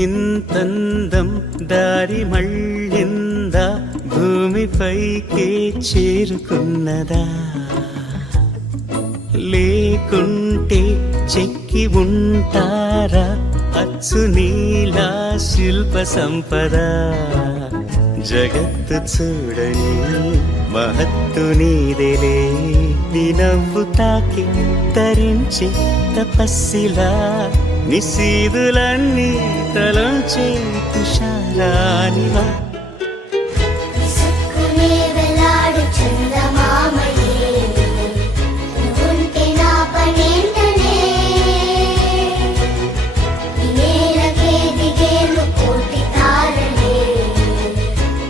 ఇంతందం దారి మళ్ళిందా భూమిపైకే చేరుకున్నదా లేకుంటే చెక్కి ఉంటారా అచ్చు నీలా శిల్ప సంపద జగత్తు చూడని మహత్తు నీదేలే నీ నవ్వు తాకి తరించి తపస్సిలా నిశీదులన్నీ తలంచే తుషారానివా విసుక్కునే వెలాడు చందమామయే నువ్వుంటే నా పనేంటనే ఈ నేలకే దిగేలు కోటి తారలే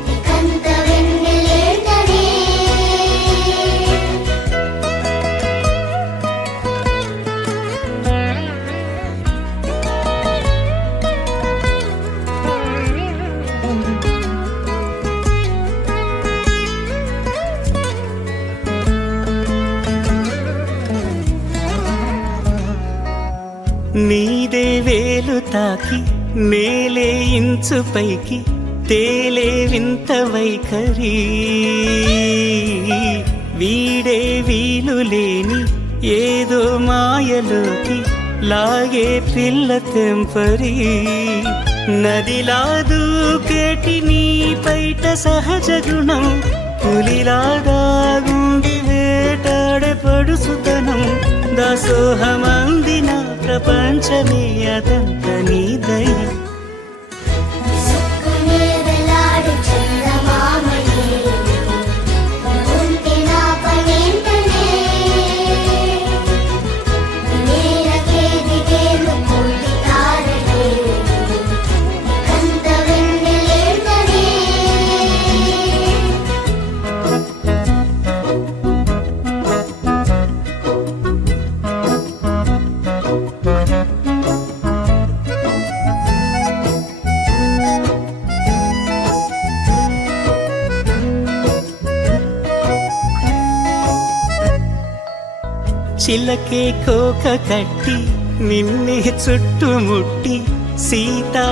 నీకంత వెన్నెలేంటనే నీదే వేలు తాకి నేలే ఇంచు పైకి తేలే వింత వైఖరి వీడే వీలు లేని ఏదో మాయలోకి లాగే పిల్ల తెంపరి నదిలా దూకేటి నీ పైట సహజ గుణం పులిలాగా గుండి వేటాడే పడుసుతనం దాసోహమందిన ప్రపంచమే అదంత నీదై విసుక్కునే వెలాడు చందమామయే నువ్వుంటే నా పనేంటనే ఈ నేలకే దిగేలు కోటి తారలే నీకంత వెన్నెలేంటనే చిలకే కోక కట్టి నిన్నే చుట్టుముట్టి సీతాకోకలాయనా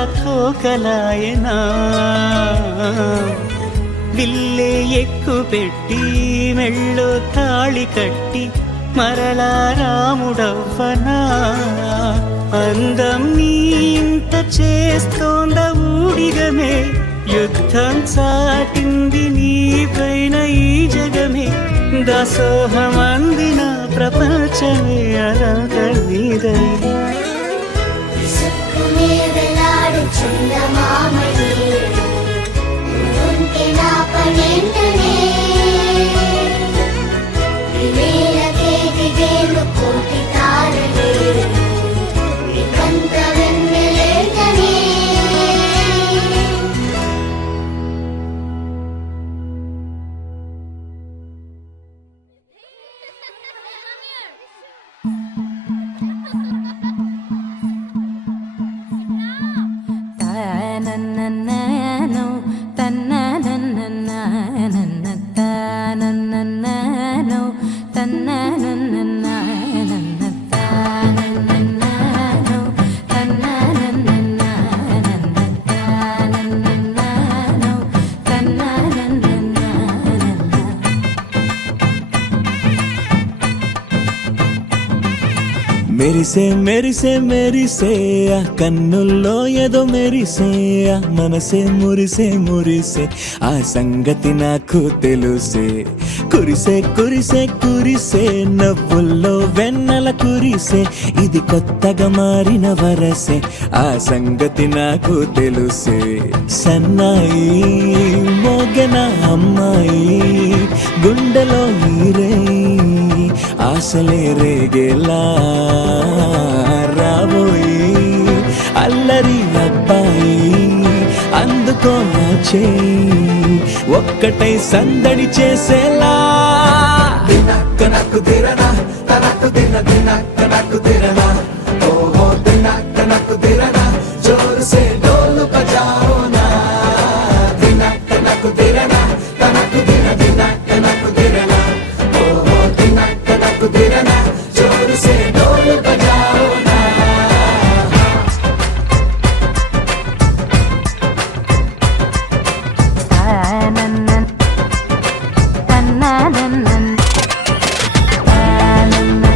విల్లే ఎక్కు పెట్టి మెళ్ళో తాళి కట్టి మరలా రాముడవ్వనా అందం నీ ఇంత చేస్తోంద ఊడిగమే యుద్ధం చాటింది నీ పైన ఈ జగమే దాసోహమందిన ప్రపంచమే అదంత నీదై విసుక్కునే వెలాడు చందమామయే నువ్వుంటే నా పనేంటనే ఈ నేలకే దిగేలు కోటి తారలే నీకంత వెన్నెలేంటనే తనననననో తన్నననననన తనననననో తన్నననననన తనననననో తన్నననననన మెరిసే మెరిసే మెరిసే ఆ కన్నుల్లో ఏదో మెరిసే ఆ మనసే మురిసే మురిసే ఆ సంగతి నాకు తెలుసే కురిసే కురిసే కురిసే నవ్వుల్లో వెన్నెల కురిసే ఇది కొత్తగా మారిన వరసే ఆ సంగతి నాకు తెలుసే సన్నాయి మోగన అమ్మాయి గుండెలో ఈరే ఆశలే రేగేలా రాబోయి అల్లరి అబ్బాయి అందుకో నా చేయి ఒక్కటై సందడి చేసేలా దినక్క నాకు దిరనా తనకు దిన దినక్క నాకు దిరనా ఓహో దినక్క నాకు దిరనా జోరు సే డోలు బజాओ నా దినక్క నాకు దిరనా తనకు దిన దినక్క నాకు దిరనా ఓహో దినక్క నాకు దిరనా జోరు సే డోలు బజాओ నా తననన్ తననన్ తననన్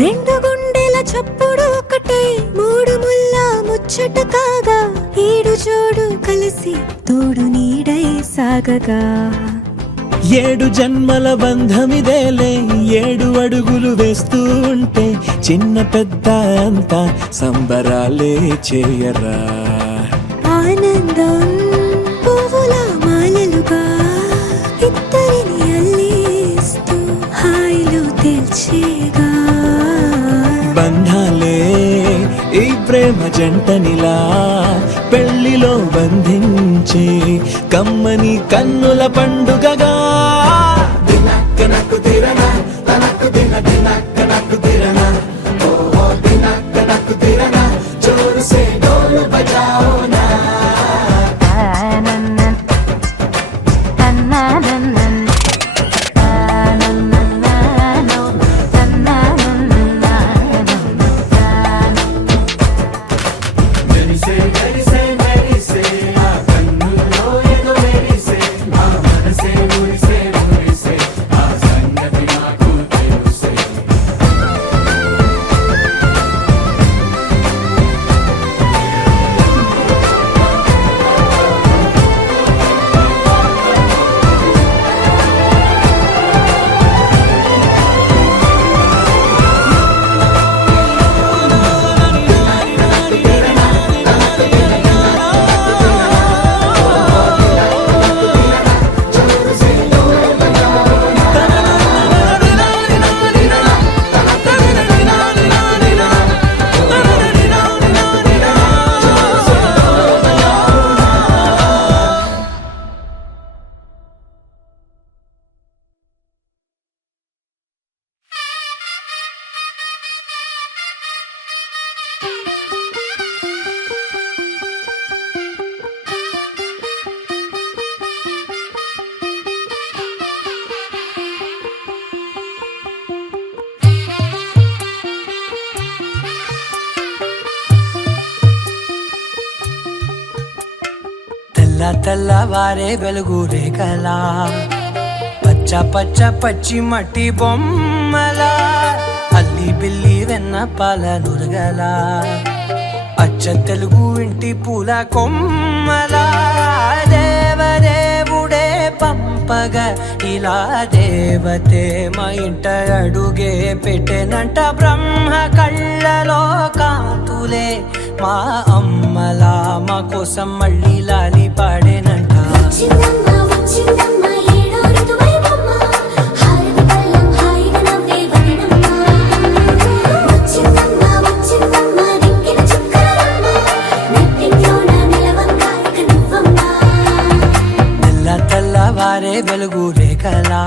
రెండు గుండెల చప్పుడు ఒకటే మూడు ముల్ల ముచ్చట కాగా ఏడు జోడు కలిసి తోడు నీడై సాగగా ఏడు జన్మల బంధమిదేలే ఏడు అడుగులు వేస్తూ ఉంటే చిన్న పెద్ద అంతా సంబరాలే చేయరా ఆనందం పువ్వుల మాలలుగా ఇద్దరిని అల్లేస్తూ హాయిలో తేల్చేగా బంధాలే ఈ ప్రేమ జంటనిలా పెళ్లిలో బంధించే కమ్మని కన్నుల పండుగగా దినక్క నాకు దిరనా తనకు దిన దినక్క నాకు దిరనా ఓహో దినక్క నాకు దిరనా జోరు సే డోలు బజాओ నా తననన్ తననన్ మెరిసే మెరిసే మెరిసే ఆ కన్నుల్లో ఏదో మెరిసే ఆ మనసే మురిసే మురిసే ఆ సంగతి నాకు తెలుసే తెల్లవారే వెలుగు రేఖలా పచ్చ పచ్చ పచ్చి మట్టి బొమ్మలా అల్లి బిల్లి వెన్న పాల నురగలా అచ్చ తెలుగు ఇంటి పూల కొమ్మలా దేవదేవుడే పంప ప్రేమగా ఇలా దేవతే మా ఇంట అడుగే పెట్టెనంట బ్రహ్మ కళ్ళలో కాంతులే మా అమ్మలా మా కోసం మళ్ళీ లాలి పాడేనంట వచ్చిందమ్మ వచ్చిందమ్మ ఏడో ఋతువైవమ్మ హారతి పళ్ళం హాయిగా నవ్వే వదినమ్మ వచ్చిందమ్మ వచ్చిందమ్మ నెక్కిన చుక్కలమ్మ నెట్టింట్లోన నిలవంగా ఇక నువ్వమ్మ తెల్ల తెల్లవారే వెలుగు రేఖలా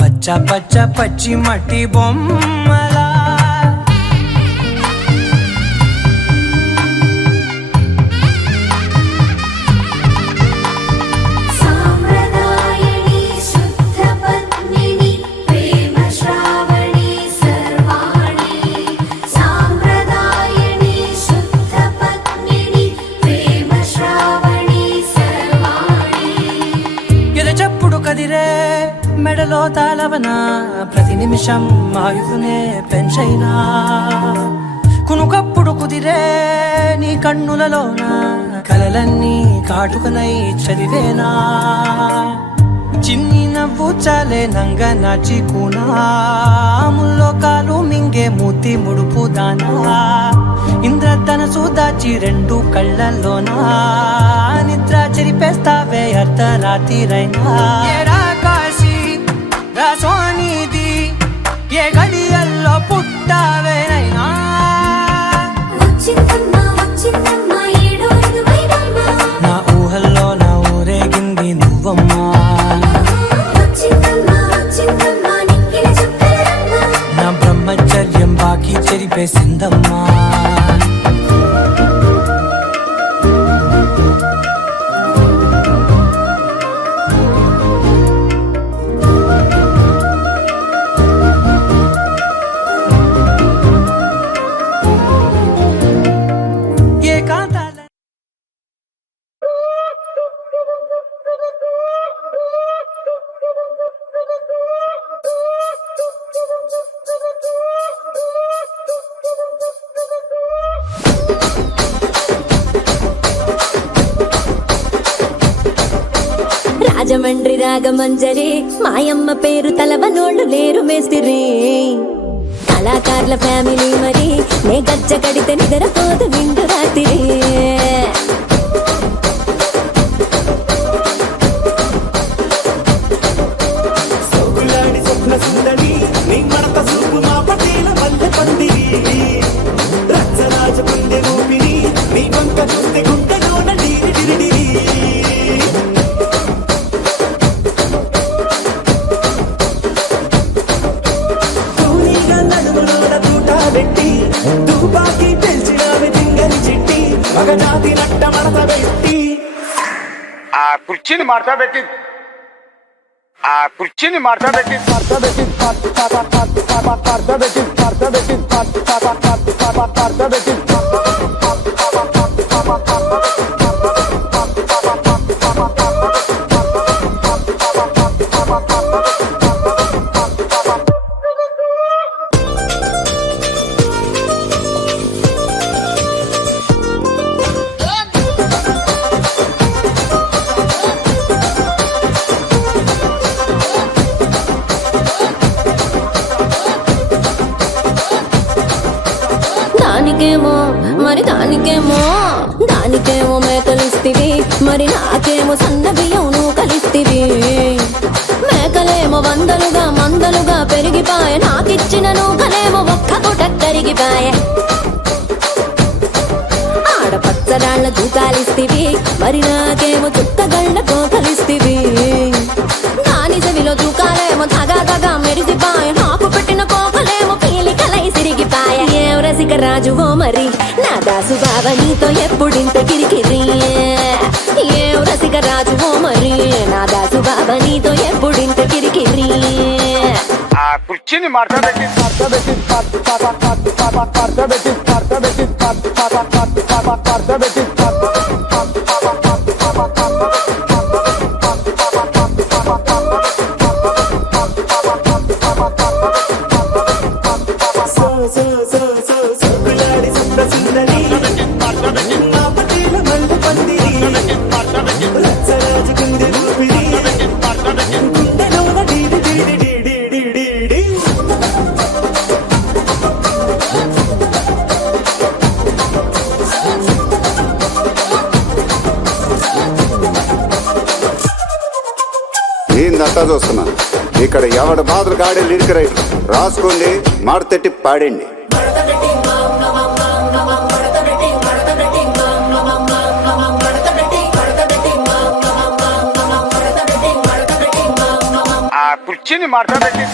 పచ్చ పచ్చ పచ్చి మట్టి బొమ్మలా సాంప్రదాయని శుద్ధ పద్మిని ప్రేమ శ్రావణి సర్వాణి సాంప్రదాయని శుద్ధ పద్మిని ప్రేమ శ్రావణి సర్వాణి ఎదచప్పుడు కదిరే మెడలో తాళవన ప్రతి నిమిషం ఆయువునే పెంచైనా కునుకప్పుడు కుదిరే నీ కన్నులలోన కలలన్నీ కాటుకనై చదివేనా చిన్ని నవ్వు చాలే నంగ నాచి ముల్లోకాలు మింగే మూతి ముడుపు దానా ఇంద్రధనసు దాచి రెండు కళ్ళల్లోనా నిద్ర చెరిపేస్తావే అర్ధరాత్రిరైనా ఏడా కాశీ రాసోనిది ఏ గడియల్లో పుట్టావేనైనా వచ్చిందమ్మ వచ్చిందమ్మ ఏడో ఋతువైవమ్మ నా ఊహల్లో నా ఊరేగింది నువ్వమ్మా వచ్చిందమ్మ వచ్చిందమ్మ నెక్కిన చుక్కలమ్మ నా బ్రహ్మచర్యం బాకీ చెరిపేసిందమ్మా ఏకాంతాల రాజమండ్రి రాగమంజరి మాయమ్మ పేరు తలవనోళ్ళు లేరు మేస్తిరి కళాకారుల ఫ్యామిలీ మరి నే గజ్జ కడితే నిద్రపోదు నిండు రాత్రి సోకులాడి స్వప్న సుందరి నీ మడత సూపు మా పటేల మల్లె పందిరి రచ్చరాజ పుండె ఊపిరి నీ వంక చూస్తే గుండెలోన డీరి డిరిడిరి తూనీగా నడుములోన తూట పెట్టి తుపాకీ పెంచినావి తింగని చిట్టి మగజాతి నట్ట మడత పెట్టి ఆ కుర్చీని మార్చబెట్టి ఆ కుర్చీని మార్చబెట్టి దానికేమో మరి దానికేమో మేకలిస్తివి మరి నాకేమో సన్న బియ్యం నువ్వు కలిస్తివి మేకలేమో వందలుగా మందలుగా పెరిగిపాయ నాకిచ్చిన నూకలేమో ఒక్క పూట కరిగిపాయ ఆడపచ్చరాళ్ళ దూకాలిస్తివి మరి నాకేమో చుట్టగళ్ళ కోకలిస్తివి దాని చెవిలో దూకాలేమో తగా మెరిసిపాయ నాకు పెట్టిన కోకలేమో పీలికలై సిరిగిపాయ ఏం రసిక రాజువో మరి నా దాసు బావ నీతో ఎప్పుడింత కిరికిరి ఏం రసిక రాజువో మరి నా దాసు బావ నీతో ఎప్పుడింత కిరికిరి ఆ కుర్చీని మార్చబెట్టి సోకులాడి స్వప్న సుందరి మా పటేల మల్లె పందిరి రచ్చరాజు కుండె ఊపిరి అట్టా చూస్తున్నా. ఇక్కడ ఎవడ బాధలు కాడే లిరిక్ రైట్ రాసుకోండి, మాడతెట్టి పాడండి. ఆ కుర్చీని మార్చబెట్టి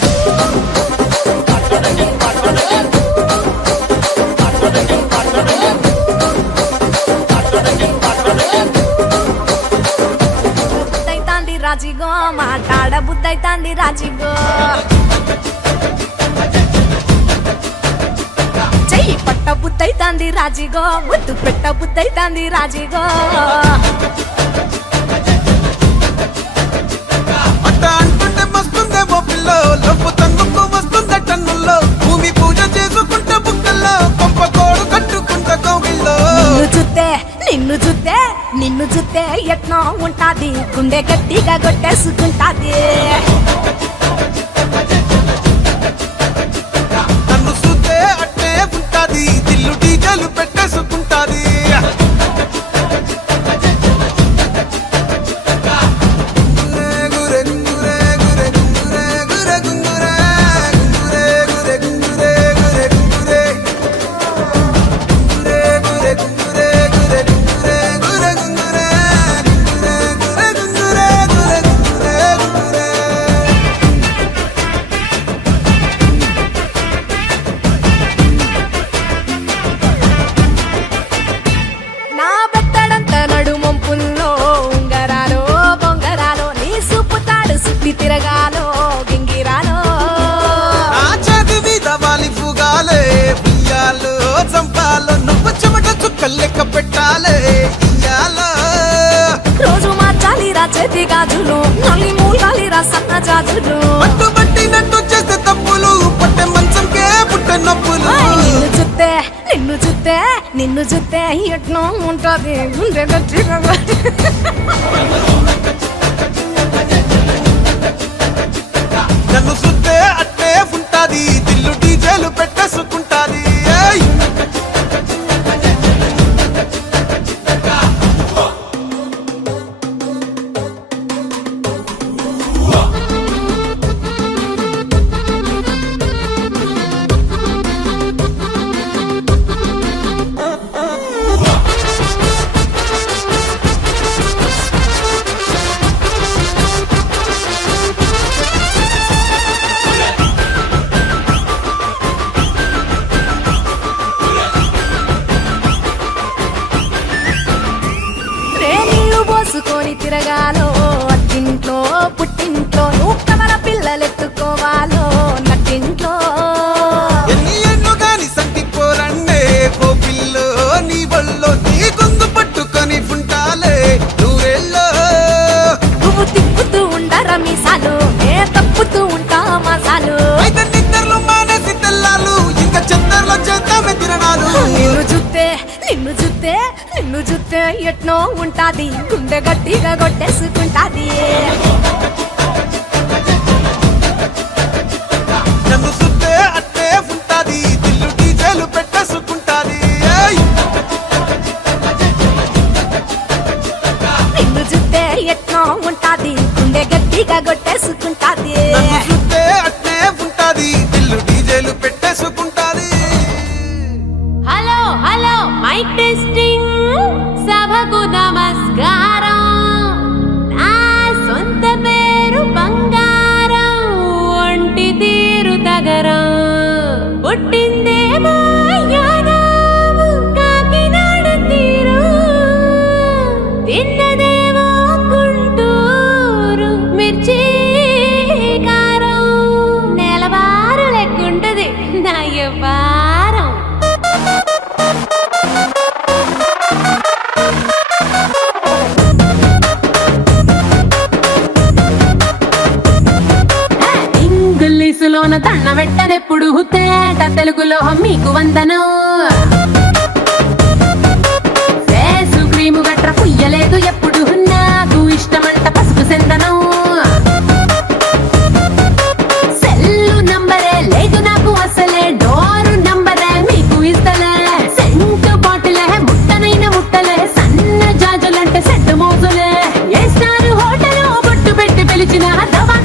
బుద్ధైతాంది రాజిగో మాట్లాడ బుద్ధైతాంది రాజిగో చెయ్యి పట్ట బుద్ధైతాంది రాజిగో ముద్దు పెట్ట బుద్ధైతాంది రాజిగో అట్ట అంటుంటే మస్తుందేమో పిల్లో లొప్పు తన్నుకు వస్తుందే టన్నుల్లో భూమి పూజ చేసుకుంటే బుక్కల్లో కొంప కోడు కట్టుకుంటే కోవిల్లో నిన్ను చూస్తే ఎట్నో ఉంటాది గుండె గట్టిగా కొట్టేసుకుంటాది నన్ను చూస్తే అట్టే ఉంటాది దిల్లు డీజలు పెట్టేసుకుంటాది నా బెత్తడంత నడుమొంపుల్లో ఉంగరాలో బొంగరాలో నీ సూపుతాడు సుత్తి తిరగాలో గింగిరాలో నా చేతి మీద వాలి పుగాలే బియ్యాలు చంపాలో నువ్వు చెమట చుక్కలు లెక్క పెట్టాలే ఇయ్యాలో రోజు మార్చాలిరా చేతి గాజులు నల్లి మూలాలిరా సన్న జాజులు పట్టుబట్టినట్టు చేస్తే తప్పులు పట్టే మంచంకే పుట్టే నొప్పులు నిన్ను చూస్తే ఎట్నో ఉంటది గుండె గట్టిగా నన్ను చూస్తే అట్టే ఉంటాది దిల్లు డీజేలు పెట్టేసుకుంటాది ఏయ్! నీళ్లు పోసుకొని తిరగాలో అత్తింట్లో పుట్టింట్లో నువ్వు కవల పిల్లలెత్తుకోవాలో నట్టింట్లో ఎన్ని ఎన్ను గాని సంటిపోరండే కోపిల్లో నీ వల్లో నీ గొంతు పట్టుకొని ఉంటాలే నూరెల్లో నువ్వు తిప్పుతూ ఉండరా మీసాలు నే తప్పుతూ ఉంటా మసాలు అయితే నిద్రలు మానేసి తెల్లాలు ఇంకా చెత్తర్లో చేద్దామే తిరణాలు నిన్ను చూస్తే ఎట్నో ఉంటాది గుండె గట్టిగా కొట్టేసుకుంటాది నన్ను చూస్తే అట్టే ఉంటాది దిల్లు డీజేలు పెట్టేసుకుంటాది ఏయ్! నిన్ను చూస్తే ఎట్నో ఉంటాది గుండె గట్టిగా కొట్టేసుకుంటాది నన్ను చూస్తే అట్టే ఉంటాది దిల్లు డీజేలు పెట్టేసుకుంటాది హలో హలో మైక్ టెస్టింగ్ సభకు నమస్కారం నా సొంత పేరు బంగారం ఒంటి తీరు తగరం పుట్టిందేమో యానాము కాకినాడ తీరు తిన్నదేమో గుంటూరు మిర్చి కారం నెలవారు లెక్కుంటది నా యవ్వారం ఇంగ్లీషులోన దండ పెట్టనెప్పుడు తేట తెలుగులో మీకు వందనం ఫేసు క్రీము గట్ర పుయ్యలేదు ఎప్పుడు నాకు ఇష్టమంట పసుపు సెందనం సెల్లు నంబరే లేదు నాకు అసలే డోరు నంబరే మీకు ఇస్తలే సెంటు బాటిలే ముట్టనైన ముట్టలే సన్న జాజులంటే సెట్టు మోజులే ఏ స్టార్ హోటల్ బొట్టు పెట్టి పిలిచిన దవా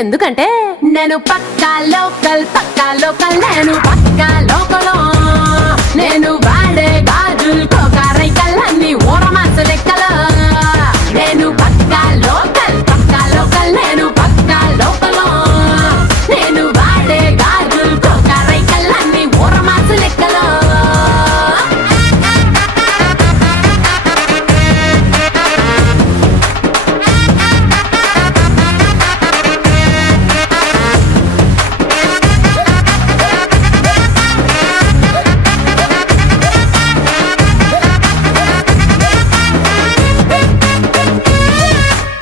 ఎందుకంటే నేను పక్కా లోకల్ నేను పక్కా లోకల్ నేను వాడే గాజులు కోకారైకల్లన్నీ ఊరమాసు లెక్కలు నేను పక్కా లోకల్ నేను పక్కా లోకల్ నేను వాడే గాజులు కోకారైకల్లన్నీ ఊరమాసు లెక్కలు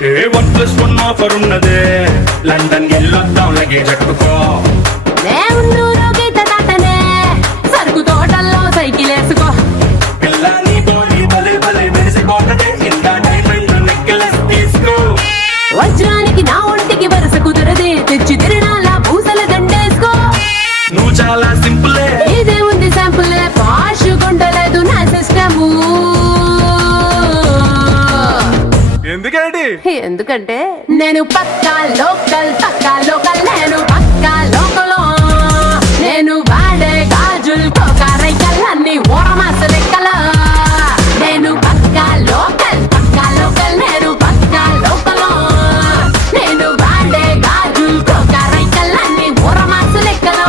A1+1 ఆఫర్ ఉన్నదే లండన్ వెళ్ళొద్దాం లగేజ్ అట్టుకో నేనున్నూరు గీత దాటనే సరుకు తోటల్లో సైకిల్ వేసుకో పిల్ల నీ బాడీ భలే భలే మెరిసిపోతదే ఇంత డైమండ్ నెక్లెస్ తీసుకో వజ్రానికి నా ఒంటికి వరుస కుదరదే తెచ్చి తిరణాల పూసల దండేసుకో నువ్వు చాలా సింపులే ఇదే ఉంది శాంపుల్ పాష్ గుండలేదు నా సిస్టము ఎందుకంటే నేను పక్కా లోకల్ నేను పక్కా లోకల్ నేను వాడే గాజులు కోకారైకల్లన్నీ ఊరమాస లెక్కల నేను పక్కా లోకల్ నేను పక్కా లోకల్ నేను వాడే గాజులు కోకారైకల్లన్నీ ఊరమాస లెక్కల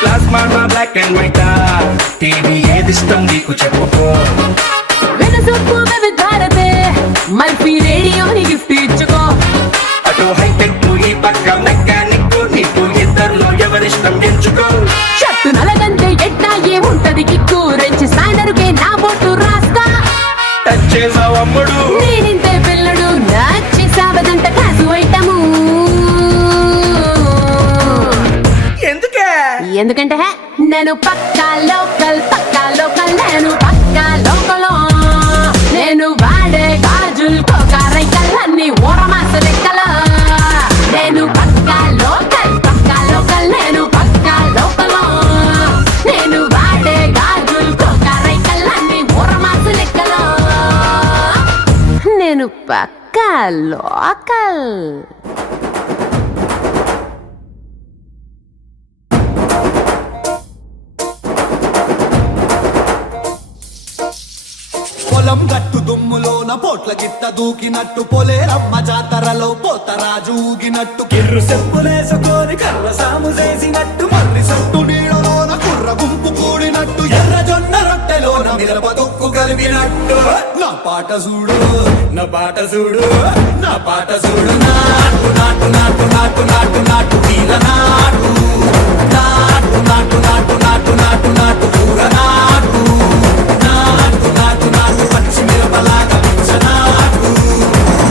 plasma black and white TV ఏది ఇష్టం నీకు చెప్పుకో వెనసొప్పు విధారతే మల్పి రేడియోని గిఫ్ట్ ఇచ్చుకో అటు హైటెక్ ఈ పక్క మెకానిక్ నీకు ఇద్దరులో ఎవరిష్టం ఎంచుకో షట్టు నలగంటే ఎట్టా ఏముంటది కిక్కు రెంచి స్పానరుకే నా బొట్టు రాస్తా టచ్ చేసావు అమ్ముడు నేనింతే పిల్లడు నచ్చి సావదంట కాసు ఐటము ఎందుకంటే నేను పక్కా లోకల్ నేను పక్కా లోకల్ నేను వాడే గాజులు కోకారైకల్లన్నీ ఊరమాస లెక్కల నేను పక్కా లోకల్ నేను పక్కా లోకల్ నేను వాడే గాజులు కోకారైకల్లన్నీ ఊరమాస లెక్కల నేను పక్కా లోకల్ పొలం గట్టు దుమ్ములోన పోట్ల గిట్ట దూకినట్టు పొలేరమ్మ జాతరలో పోతరాజు ఊగినట్టు కిర్రు సెప్పులేసుకొని కర్ర సాము చేసినట్టు మర్రి సొట్టు నీడలోన కుర్ర గుంపు కూడినట్టు ఎర్ర జొన్న రొట్టెలోన మిరప తొక్కు కలిపినట్టు నా పాట చూడు నా పాట చూడు నా పాట చూడు నాటు నాటు నాటు నాటు నాటు నాటు వీర నాటు నాటు నాటు నాటు నాటు నాటు నాటు కూర నాటు నాటు నాటు నాటు పచ్చి మిరపలాగా పిచ్చ నాటు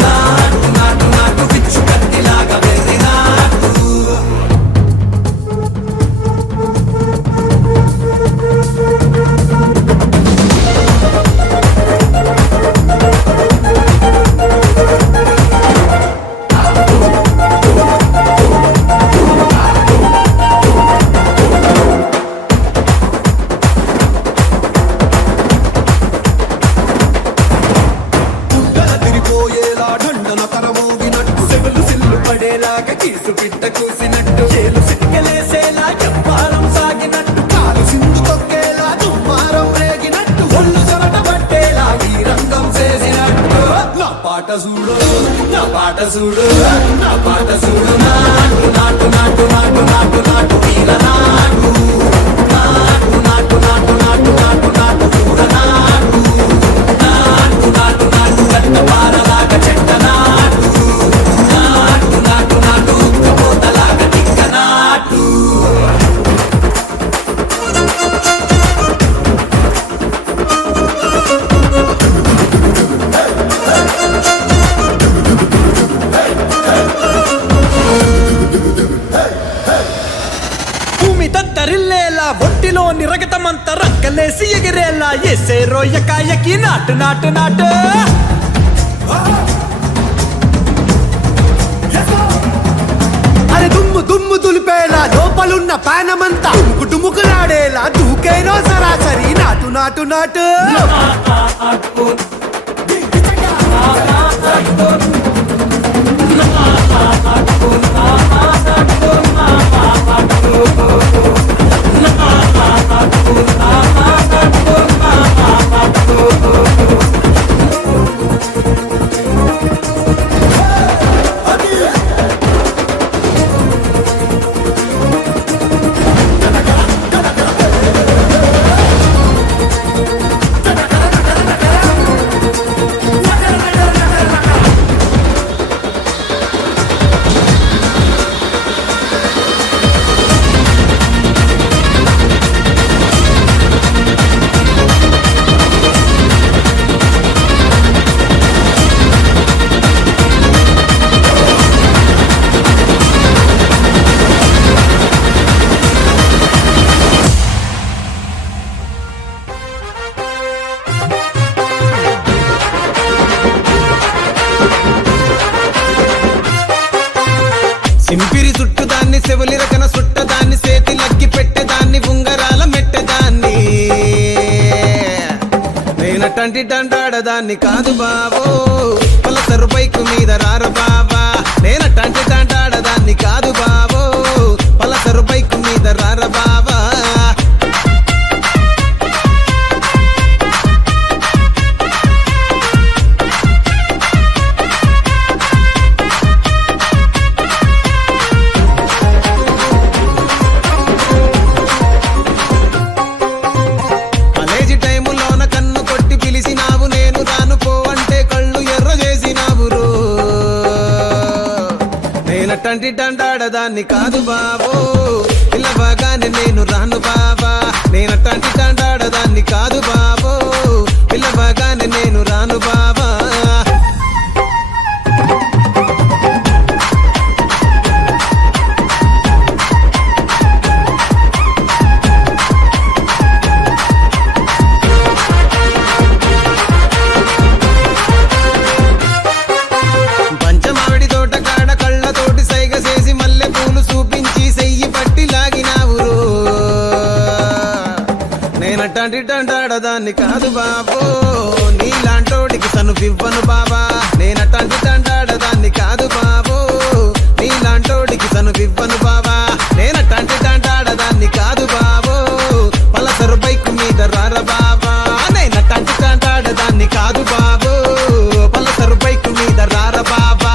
నాటు నాటు నాటు పిచ్చు కత్తిలాగా వెర్రి నాటు కీసు పిట్ట కూసినట్టు చేలు సిక్కలేసేలా చెప్పాలం సాగినట్టు కాలు సింధు తొక్కేలా దుమ్మారం రేగినట్టు ఒళ్ళు చెమట పట్టేలా ఈ రంగం చేసినట్టు నా పాట చూడు నా పాట చూడు నా పాట చూడు నాటు నాటు నాటు నాటు నాటు నాటు వీర నాటు నాటు నాటు నాటు నాటు నాటు నాటు కూర నాటు నాటు నాటు నాటు గట్ట పారలాగా చెట్ట నాటు నాటు నాటు నాటు ఉక్కపోతలాగా తిక్క నాటు ఒంటిలో నిరగతమంత రక్కలేసి ఎగిరేలా ఎసే రోయకాయకి నాటు నాటు నాటు అరే దుమ్ము దుమ్ము దులిపేలా లోపలున్న పానమంతా డుముకులాడేలా దూకేనో సరాసరి నాటు నాటు నాటు సింపిరి చుట్టుదాన్ని సెవులి రకన సుట్టదాన్ని సేతి లగ్గి పెట్టేదాన్ని ఉంగరాల మెట్టదాన్ని నేనటంటి డంటాడదాన్ని కాదు బాబో పలసరు బైకు మీద రార బాబా నేనటంటి డంటాడదాన్ని కాదు బాబో పలసరు బైకు మీద రార బాబా నేనటంటి డంటాడదాన్ని కాదు బాబో పిల్లబాగానే నేను రాను బాబా నేనటంటి డంటాడదాన్ని కాదు బాబో పిల్లబాగానే నేను రాను బాబా నేనటంటి డంటాడదాన్ని కాదు బాబో నీలాంటోడికి తను ఇవ్వను బాబా నేనటంటి డంటాడదాన్ని కాదు బాబో నీలాంటోడికి తను ఇవ్వను బాబా నేనటంటి డంటాడదాన్ని కాదు బాబో పలసరు బైకు మీద రార బాబా నేనటంటి డంటాడదాన్ని కాదు బాబో పలసరు బైకు మీద రార బాబా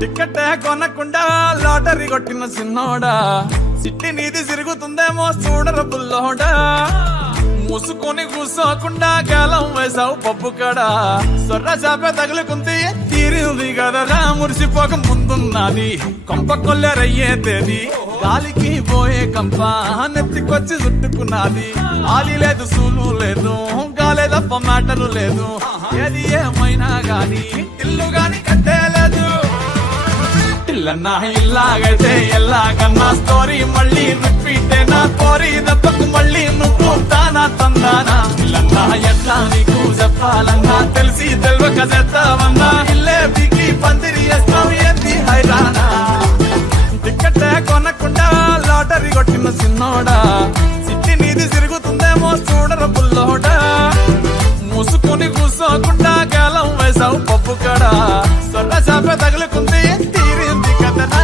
టికెట్ కొనకుండా లాటరీ కొట్టిన సిన్నోడా సిట్టి నీది తిరుగుతుందేమో చూడర బుల్లోడా మూసుకొని కూసోకుండా గాలం వేసావు పప్పు కడ సొర్ర చాప తగులుకుంది తీరింది కదరా మురిసిపోక ముందున్నది కొంప కొల్లెరయ్యే తేది గాలికి పోయే కంప నెత్తికొచ్చి చుట్టుకున్నది ఆలి లేదు సూలు లేదు గాలే తప్ప మ్యాటరు లేదు ఏది ఏమైనా గాని ఇల్లు గాని కట్టేలేదు ఇల్లన్నా ఇల్లాగైతే ఎల్లాగన్నా స్టోరీ మళ్ళీ రిపీట్ నా కోరి దెబ్బకు మళ్ళీ నువ్వు తానా తందానా ఇల్లన్నా ఎట్లా నీకు చెప్పాలన్నా తెలిసి తెలియక చేస్తావన్నా ఇల్లే బిగి పందిరి వేస్తావు ఏంది హైరానా టికెట్ కొనకుండా లాటరీ కొట్టిన సిన్నోడా సిట్టి నీది తిరుగుతుందేమో చూడర బుల్లోడా మూసుకొని కూసోకుండా గాలం వేసావు పప్పు కడ సొర్ర చాప తగులుకుంది తీరింది కథనా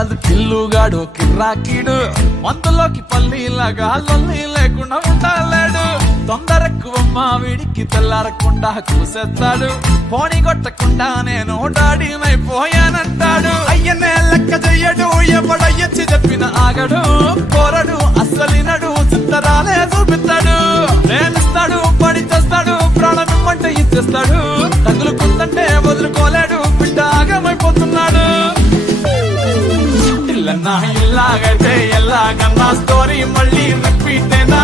కాదు కిల్లుగాడు కిర్రాకీడు మందులోకి పల్లీలాగా లొల్లి లేకుండా ఉండలేడు తొందరెక్కువమ్మా వీడికి తెల్లారకుండా కూసేస్తాడు పోనీ కొట్టకుండా నేను డాడీనైపోయానంటాడు అయ్యనే లెక్క చెయ్యడు ఎవడయ్యచ్చి చెప్పిన ఆగడు కోరడు అస్సలినడు చిత్తరాలే చూపిస్తాడు ప్రేమిస్తాడు పడి చేస్తాడు ప్రాణం ఇమ్మంటే ఇచ్చేస్తాడు తగులుకుందంటే వదులుకోలేడు బిడ్డ ఆగమైపోతున్నాడు ఇల్లన్నా ఇల్లాగైతే ఎల్లాగన్నా స్టోరీ మళ్ళీ రిపీట్ అయినా